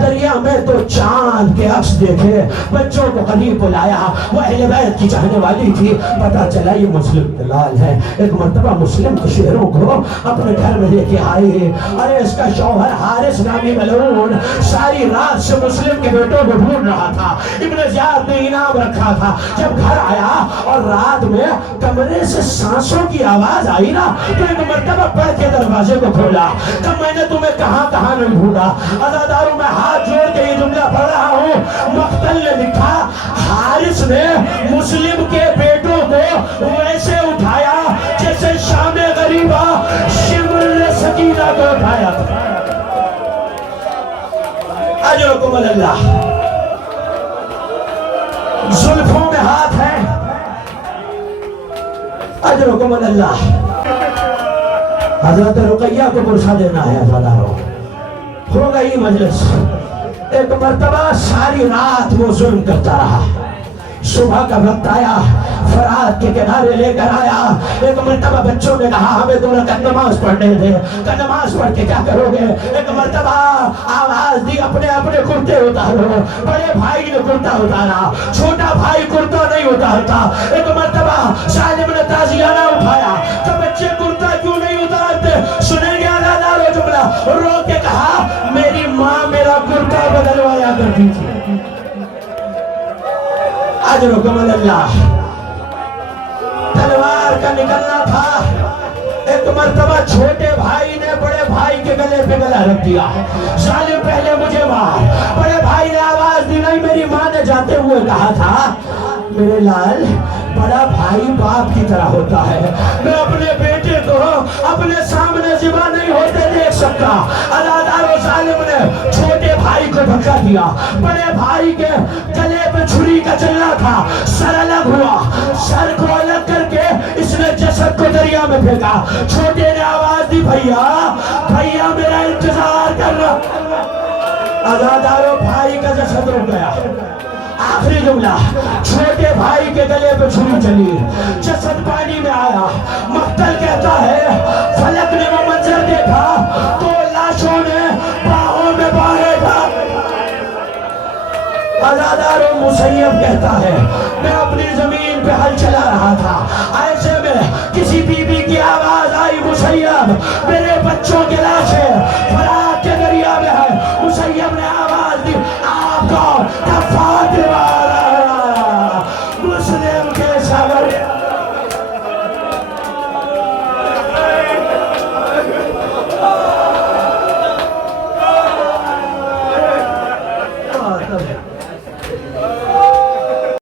دریا میں تو چاند کے عکس دیکھے بچوں کو قریب بلایا وہ اہل بیت کی چاہنے والی تھی پتا چلا یہ مسلم دلال ہے ایک مرتبہ مسلم کے شہروں کو اپنے گھر میں لے کے آئے ارے اس کا شوہر حارث نامی ملعون ساری رات سے مسلم کے بیٹوں کو ڈھونڈ رہا تھا ابن زیاد نے انعام رکھا تھا جب گھر آیا اور رات میں کمرے سے سانسوں کی آواز آئی نا تو ایک مرتبہ پڑھ کے دروازے کو کھولا تب میں نے تمہیں کہاں کہاں نہیں ڈھونڈا عزاداروں میں ہاتھ جوڑ کے یہ جملہ پڑھ رہا ہوں مقتل نے لکھا حارث نے مسلم کے بیٹوں کو ویسے اٹھایا جیسے شام غریبہ شمر سکینہ کو اٹھایا تھا اجرکم اللہ زلفوں میں ہاتھ ہے اجرکم اللہ حضرت رقیہ کو پرسا دینا ہے عزاداروں ہو گئی مجلس ایک مرتبہ ساری رات وہ ظلم کرتا رہا صبح کا وقت آیا فرات کے کنارے لے کر آیا ایک مرتبہ بچوں نے کہا ہمیں دو رکعت نماز پڑھنے دے کہ نماز پڑھ کے کیا کرو گے ایک مرتبہ آواز دی اپنے اپنے کرتے اتارو بڑے بھائی نے کرتا اتارا چھوٹا بھائی کرتا نہیں اتارتا ایک مرتبہ سالم نے تازیانہ اٹھایا کہ بچے کرتا کیوں نہیں اتارتے سنیں گے عزادارو جملہ رو کے کہا میری ماں میرا کرتا بدلوایا کرتی تھی اجرکم اللہ تلوار کا نکلنا تھا ایک مرتبہ چھوٹے بھائی نے بڑے بھائی کے گلے پہ گلا رکھ دیا ظالم پہلے مجھے مار بڑے بھائی نے آواز دی نہیں میری ماں نے جاتے ہوئے کہا تھا میرے لال بڑا بھائی باپ کی طرح ہوتا ہے میں اپنے بیٹے کو اپنے سامنے ذبح نہیں ہوتے دیکھ سکتا عزادار و ظالم نے چھوٹے بھائی کو دھکا دیا بڑے بھائی کے گلے پہ چھری کا چلنا تھا سر الگ ہوا سر کو الگ کر کے اس نے جسد کو دریا میں پھینکا چھوٹے نے آواز دی بھیا میرا انتظار کر رہا عزادار و بھائی کا جسد رک گیا آخری جملہ چھوٹے بھائی کے گلے پہ چھری چلی جسد پانی میں آیا مقتل کہتا ہے فلک نے وہ منظر دیکھا تو لاشوں نے باہوں میں باہے تھا عزادار و مسیب کہتا ہے میں اپنی زمین پہ ہل چلا رہا تھا ایسے میں کسی بی بی کی آواز آئی مسیب میرے بچوں کے لاشیں